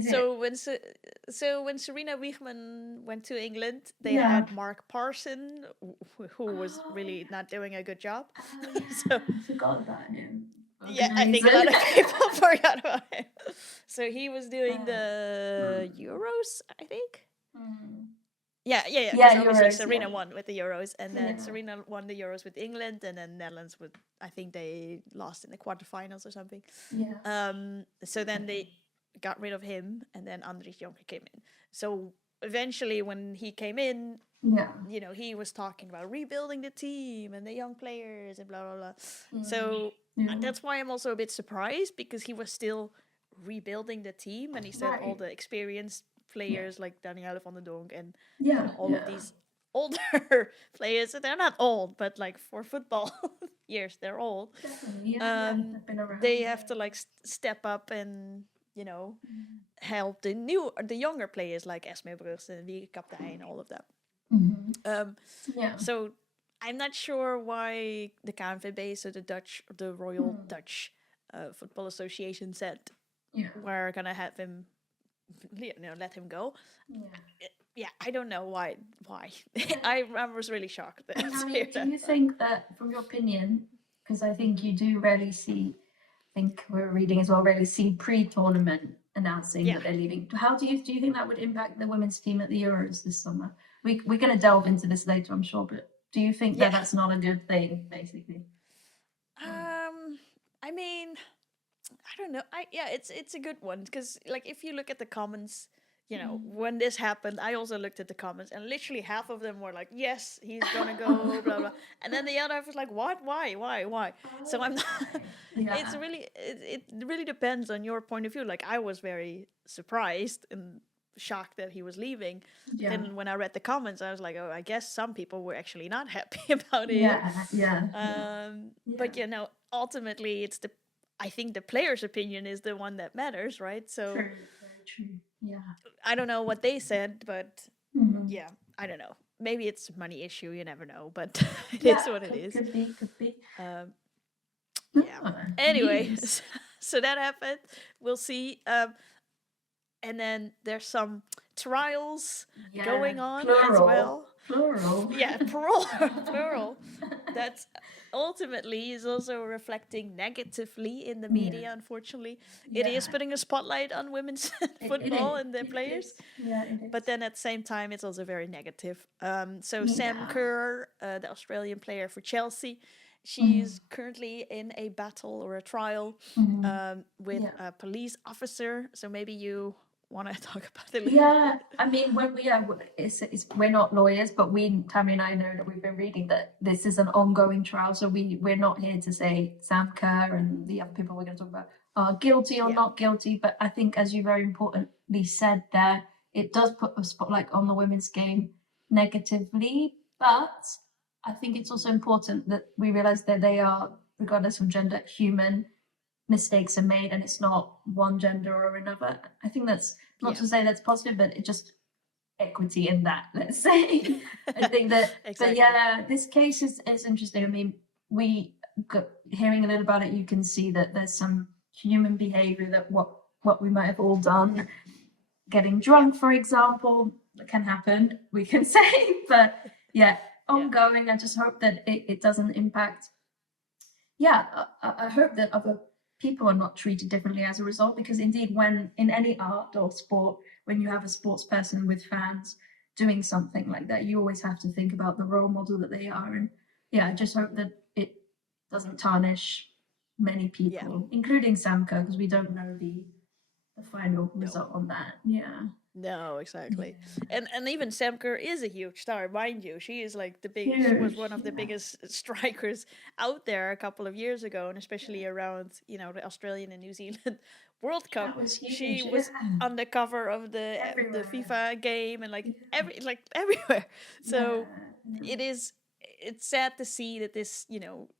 So when Serena Wiegman went to England, they had Mark Parson, who was really not doing a good job. So I forgot about him. Yeah, I think a lot of people forgot about him. So he was doing the Euros, I think. Yeah. Obviously Serena won with the Euros, and then Serena won the Euros with England, and then Netherlands I think they lost in the quarterfinals or something. So then they got rid of him, and then Andries Jonker came in. So eventually when he came in, he was talking about rebuilding the team and the young players and blah blah blah. So that's why I'm also a bit surprised, because he was still rebuilding the team, and he said all the experienced players like Danielle van der Donk and all of these older players, they're not old, but like for football years they're old. Definitely, been around, they have to like step up and you know, help the younger players like Esme Brugge and Wieke Kaptein, all of them. Yeah. So I'm not sure why the KNVB, so the Royal Dutch Football Association, said we're gonna have him, let him go. Yeah, I don't know why. I was really shocked. Do you think that, from your opinion, because I think you do rarely see, I think we're reading as well, rarely see pre-tournament announcing that they're leaving. How do you think that would impact the women's team at the Euros this summer? We're going to delve into this later, I'm sure, but do you think that that's not a good thing, basically? I mean, I don't know. It's a good one because, like, if you look at the comments, you know, when this happened, I also looked at the comments, and literally half of them were like, "Yes, he's gonna go," blah blah, and then the other was like, "What? Why?" So I'm not. It's really it really depends on your point of view. Like, I was very surprised and shocked that he was leaving. Then when I read the comments, I was like, "Oh, I guess some people were actually not happy about it." But you know, ultimately, I think the player's opinion is the one that matters, right? So True, very true. Yeah. I don't know what they said, but yeah, I don't know. Maybe it's a money issue. You never know, but it is what it is. Could be. Anyway, so that happened. We'll see. And then there's some trials going on as well. Plural. Yeah, plural. That's ultimately is also reflecting negatively in the media, unfortunately. It is putting a spotlight on women's football and their players. It is. But then at the same time, it's also very negative. So Sam Kerr, the Australian player for Chelsea, she's currently in a battle or a trial with a police officer. So maybe you want to talk about it a little bit. I mean, when we're not lawyers, but Tammy and I know that we've been reading that this is an ongoing trial. So we're not here to say Sam Kerr and the other people we're going to talk about are guilty or not guilty. But I think, as you very importantly said there, it does put a spotlight on the women's game negatively. But I think it's also important that we realize that they are, regardless of gender, human. Mistakes are made, and it's not one gender or another. I think that's not to say that's positive, but it just equity in that, let's say. I think that exactly. But yeah, this case is interesting. I mean, hearing a little about it, you can see that there's some human behavior that what we might have all done. Getting drunk, for example, can happen, we can say, but ongoing. I just hope that it doesn't impact. I hope that other people are not treated differently as a result, because indeed, when in any art or sport, when you have a sports person with fans doing something like that, you always have to think about the role model that they are. And I just hope that it doesn't tarnish many people, including Sam Kerr, because we don't know the final result on that. No, exactly. And even Sam Kerr is a huge star, mind you. She is like she was one of the biggest strikers out there a couple of years ago, and especially around, you know, the Australian and New Zealand World Cup. She was on the cover of the FIFA game and everywhere. So it's sad to see that this, you know,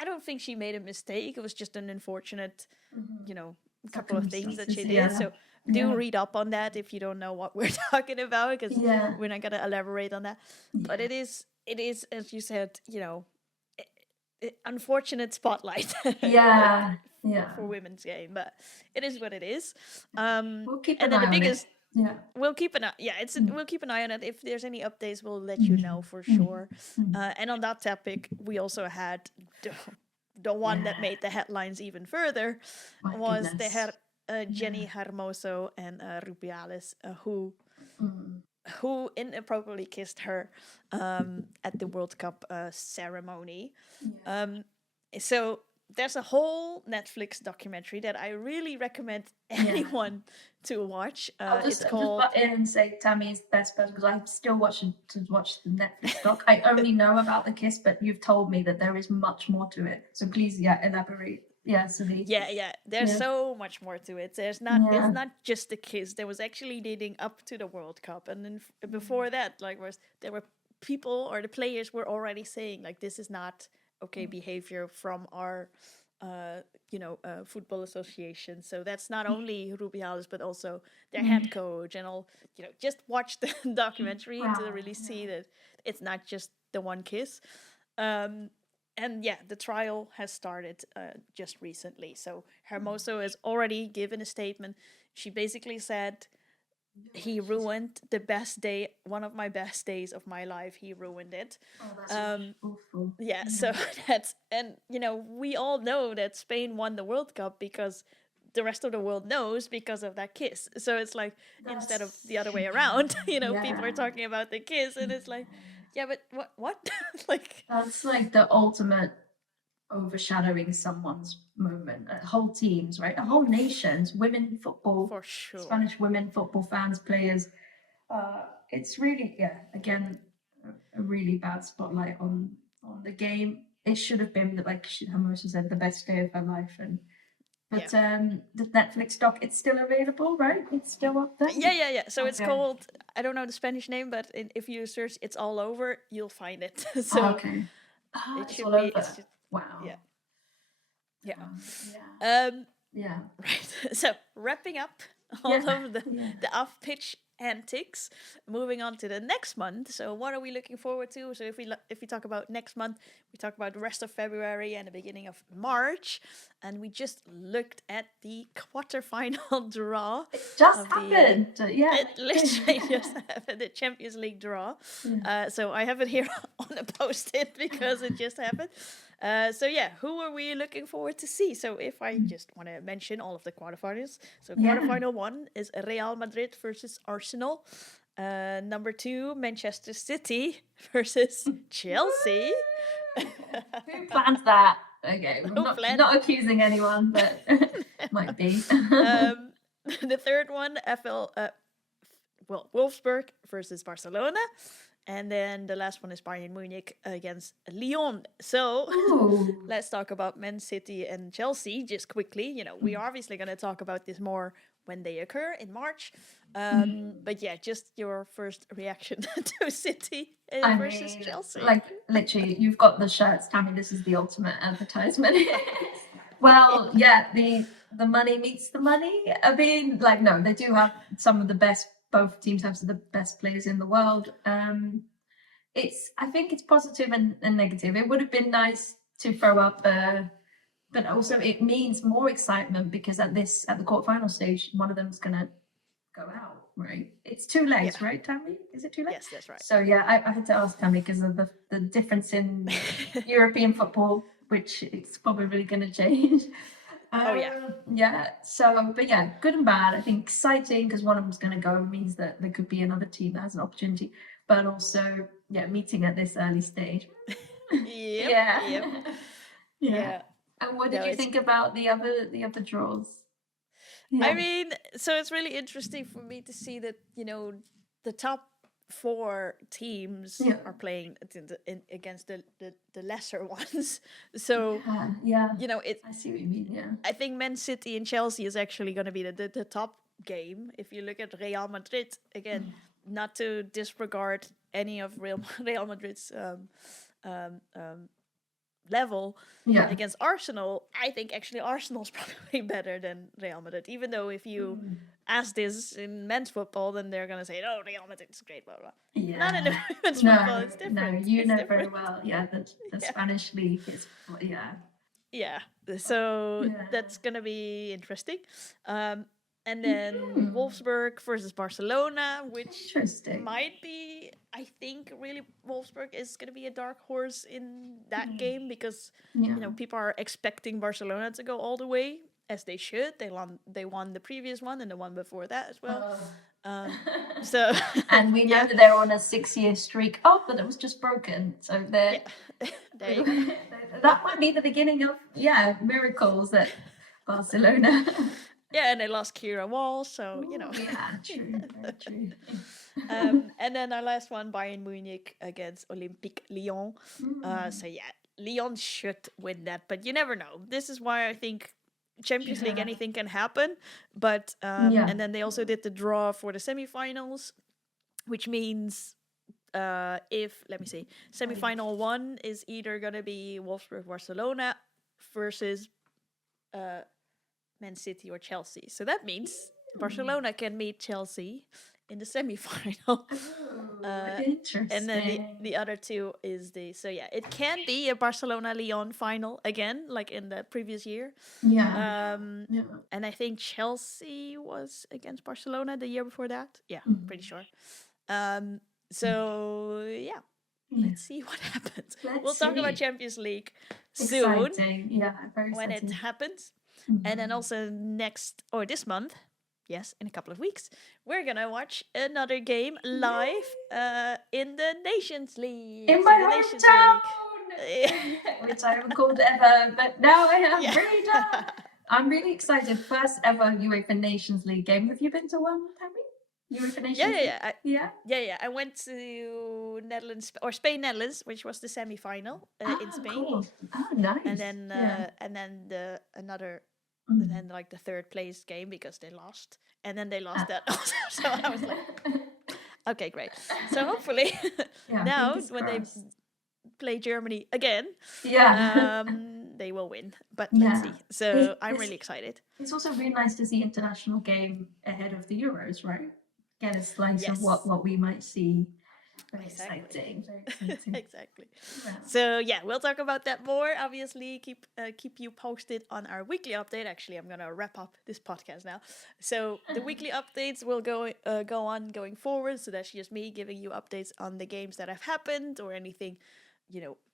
I don't think she made a mistake. It was just an unfortunate, you know, couple of things that she did. So do read up on that if you don't know what we're talking about, because we're not going to elaborate on that. But it is, as you said, you know, unfortunate spotlight for women's game, but it is what it is. We'll keep an eye on it. We'll keep an eye. We'll keep an eye on it. If there's any updates, we'll let you know for sure. And on that topic, we also had the one that made the headlines even further. They had Jenny Hermoso and Rubiales, who inappropriately kissed her at the World Cup ceremony. So there's a whole Netflix documentary that I really recommend anyone to watch. It's called. Just butt in and say Tammy is the best person, because I'm still watching to watch the Netflix doc. I only know about the kiss, but you've told me that there is much more to it. So please, elaborate. There's so much more to it. It's not just the kiss. There was actually leading up to the World Cup, and then before that, there were people, or the players were already saying, like, this is not okay behavior from our football association. So that's not only Rubiales, but also their head coach and all. Just watch the documentary to Wow, really see that it's not just the one kiss. And yeah, the trial has started just recently. So Hermoso has already given a statement. She basically said, he ruined the best day, one of my best days of my life. He ruined it. Oh, that's awful. Yeah, so that's, and we all know that Spain won the World Cup because the rest of the world knows because of that kiss. So it's like, instead of the other way around, people are talking about the kiss, and it's like, yeah, but what? Like, that's like the ultimate overshadowing someone's moment. Whole teams, right? Whole nations, women football, for sure. Spanish women football fans, players. It's really, again, a really bad spotlight on the game. It should have been, like Hermosa said, the best day of her life. But the Netflix doc, it's still available, right? It's still up there? Yeah. So it's called, I don't know the Spanish name, but if you search It's All Over, you'll find it. So okay. It should be. Wow. Yeah. Yeah. Right. So wrapping up all of the Off Pitch Antics, moving on to the next month. So what are we looking forward to? So if we talk about next month, we talk about the rest of February and the beginning of March, and we just looked at the quarterfinal draw. It just happened. It literally just happened. The Champions League draw. So I have it here on a post-it because it just happened. Who are we looking forward to see? So if I just want to mention all of the quarterfinals. So quarterfinal 1 is Real Madrid versus Arsenal. Number 2, Manchester City versus Chelsea. Who plans that? Okay, we're not accusing anyone, but might be. The third one, Wolfsburg versus Barcelona. And then the last one is Bayern Munich against Lyon. So let's talk about Man City and Chelsea just quickly. We are obviously going to talk about this more when they occur in March. But yeah, just your first reaction to City versus Chelsea. Like, literally, you've got the shirts. Tammy, this is the ultimate advertisement. Well, yeah, the money meets the money. I mean, like, no, they do have some of the best. Both teams have the best players in the world. I think it's positive and negative. It would have been nice to throw up, but also it means more excitement because at the quarterfinal stage, one of them's gonna go out, right? It's 2 legs, right, Tammy? Is it 2 legs? Yes, that's right. So yeah, I had to ask Tammy because of the difference in European football, which it's probably going to change. So, but yeah, good and bad. I think exciting because one of them's going to go means that there could be another team that has an opportunity, but also, meeting at this early stage. Yeah. And what did you think about the other draws? Yeah. I mean, so it's really interesting for me to see that, the top 4 teams are playing against the lesser ones. So I see what you mean. Yeah, I think Man City and Chelsea is actually going to be the top game. If you look at Real Madrid again, not to disregard any of Real Madrid's level against Arsenal, I think actually Arsenal's probably better than Real Madrid. Even though if you ask this in men's football, then they're gonna say, "Oh, Real Madrid's great," blah blah. Yeah. Not in the women's football. It's different. No, you know very well. Yeah, the Spanish league is Yeah. So that's gonna be interesting. And then Wolfsburg versus Barcelona, which might be, I think, really Wolfsburg is going to be a dark horse in that game because people are expecting Barcelona to go all the way, as they should. They won the previous one and the one before that as well. So and we know that they're on a 6-year streak. Oh, but it was just broken. So that might be the beginning of miracles at Barcelona. Yeah, and they lost Kyra Wall, so Yeah, true, very true. And then our last one, Bayern Munich against Olympique Lyon. Lyon should win that, but you never know. This is why I think Champions League, anything can happen. But and then they also did the draw for the semifinals, which means semifinal 1 is either gonna be Wolfsburg Barcelona versus Man City or Chelsea. So that means Barcelona can meet Chelsea in the semi-final. Interesting. And then the other two is it can be a Barcelona-Lyon final again, like in the previous year. Yeah. And I think Chelsea was against Barcelona the year before that. Yeah, pretty sure. Let's see what happens. We'll talk about Champions League soon. Exciting. Yeah, very when exciting. it happens. And then also this month, yes, in a couple of weeks, we're gonna watch another game live in the Nations League. In my hometown! Which I haven't called ever, but now I have freedom. I'm really excited. First ever UEFA Nations League game. Have you been to one, Tammy? UEFA Nations League? Yeah. I went to Spain, Netherlands, which was the semi-final in Spain. Cool. Oh, nice. And then the third place game because they lost, and then they lost that also. So I was like, okay, great. So hopefully now when they play Germany again, they will win. But let's see. So I'm really excited. It's also really nice to see international game ahead of the Euros, right? Get a slice of what we might see. Very exciting. Very exciting. Exactly. Yeah. So we'll talk about that more. Obviously, keep you posted on our weekly update. Actually, I'm gonna wrap up this podcast now. So the weekly updates will go on going forward. So that's just me giving you updates on the games that have happened or anything,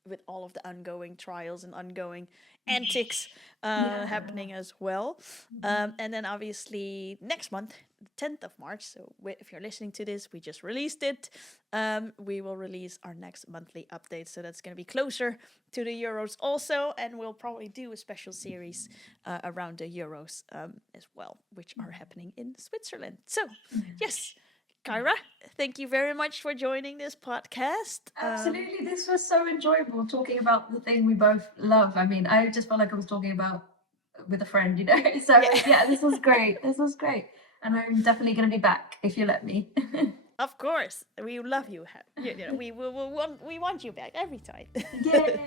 with all of the ongoing trials and ongoing antics happening as well. And then obviously next month, the 10th of March, so if you're listening to this, we just released it, we will release our next monthly update. So that's going to be closer to the Euros also, and we'll probably do a special series around the Euros as well, which are happening in Switzerland. So, yes, Kyra, thank you very much for joining this podcast. Absolutely, this was so enjoyable talking about the thing we both love. I mean, I just felt like I was talking about with a friend, So this was great. This was great, and I'm definitely going to be back if you let me. Of course, we love you. We want you back every time. Yay!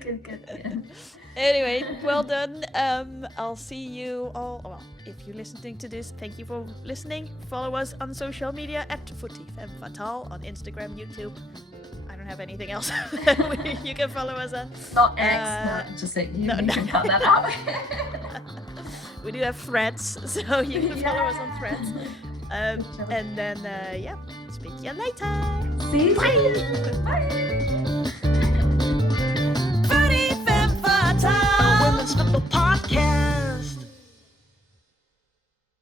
Good. Yeah. Anyway, well done. I'll see you all. Well, if you're listening to this, thank you for listening. Follow us on social media at Femme Fatale on Instagram, YouTube. I don't have anything else. You can follow us on. Not X. No, just saying. You can cut that out. We do have Threads, so you can follow us on Threads. And then, speak to you later. See you. Bye. Femme Fatale, a women's football podcast.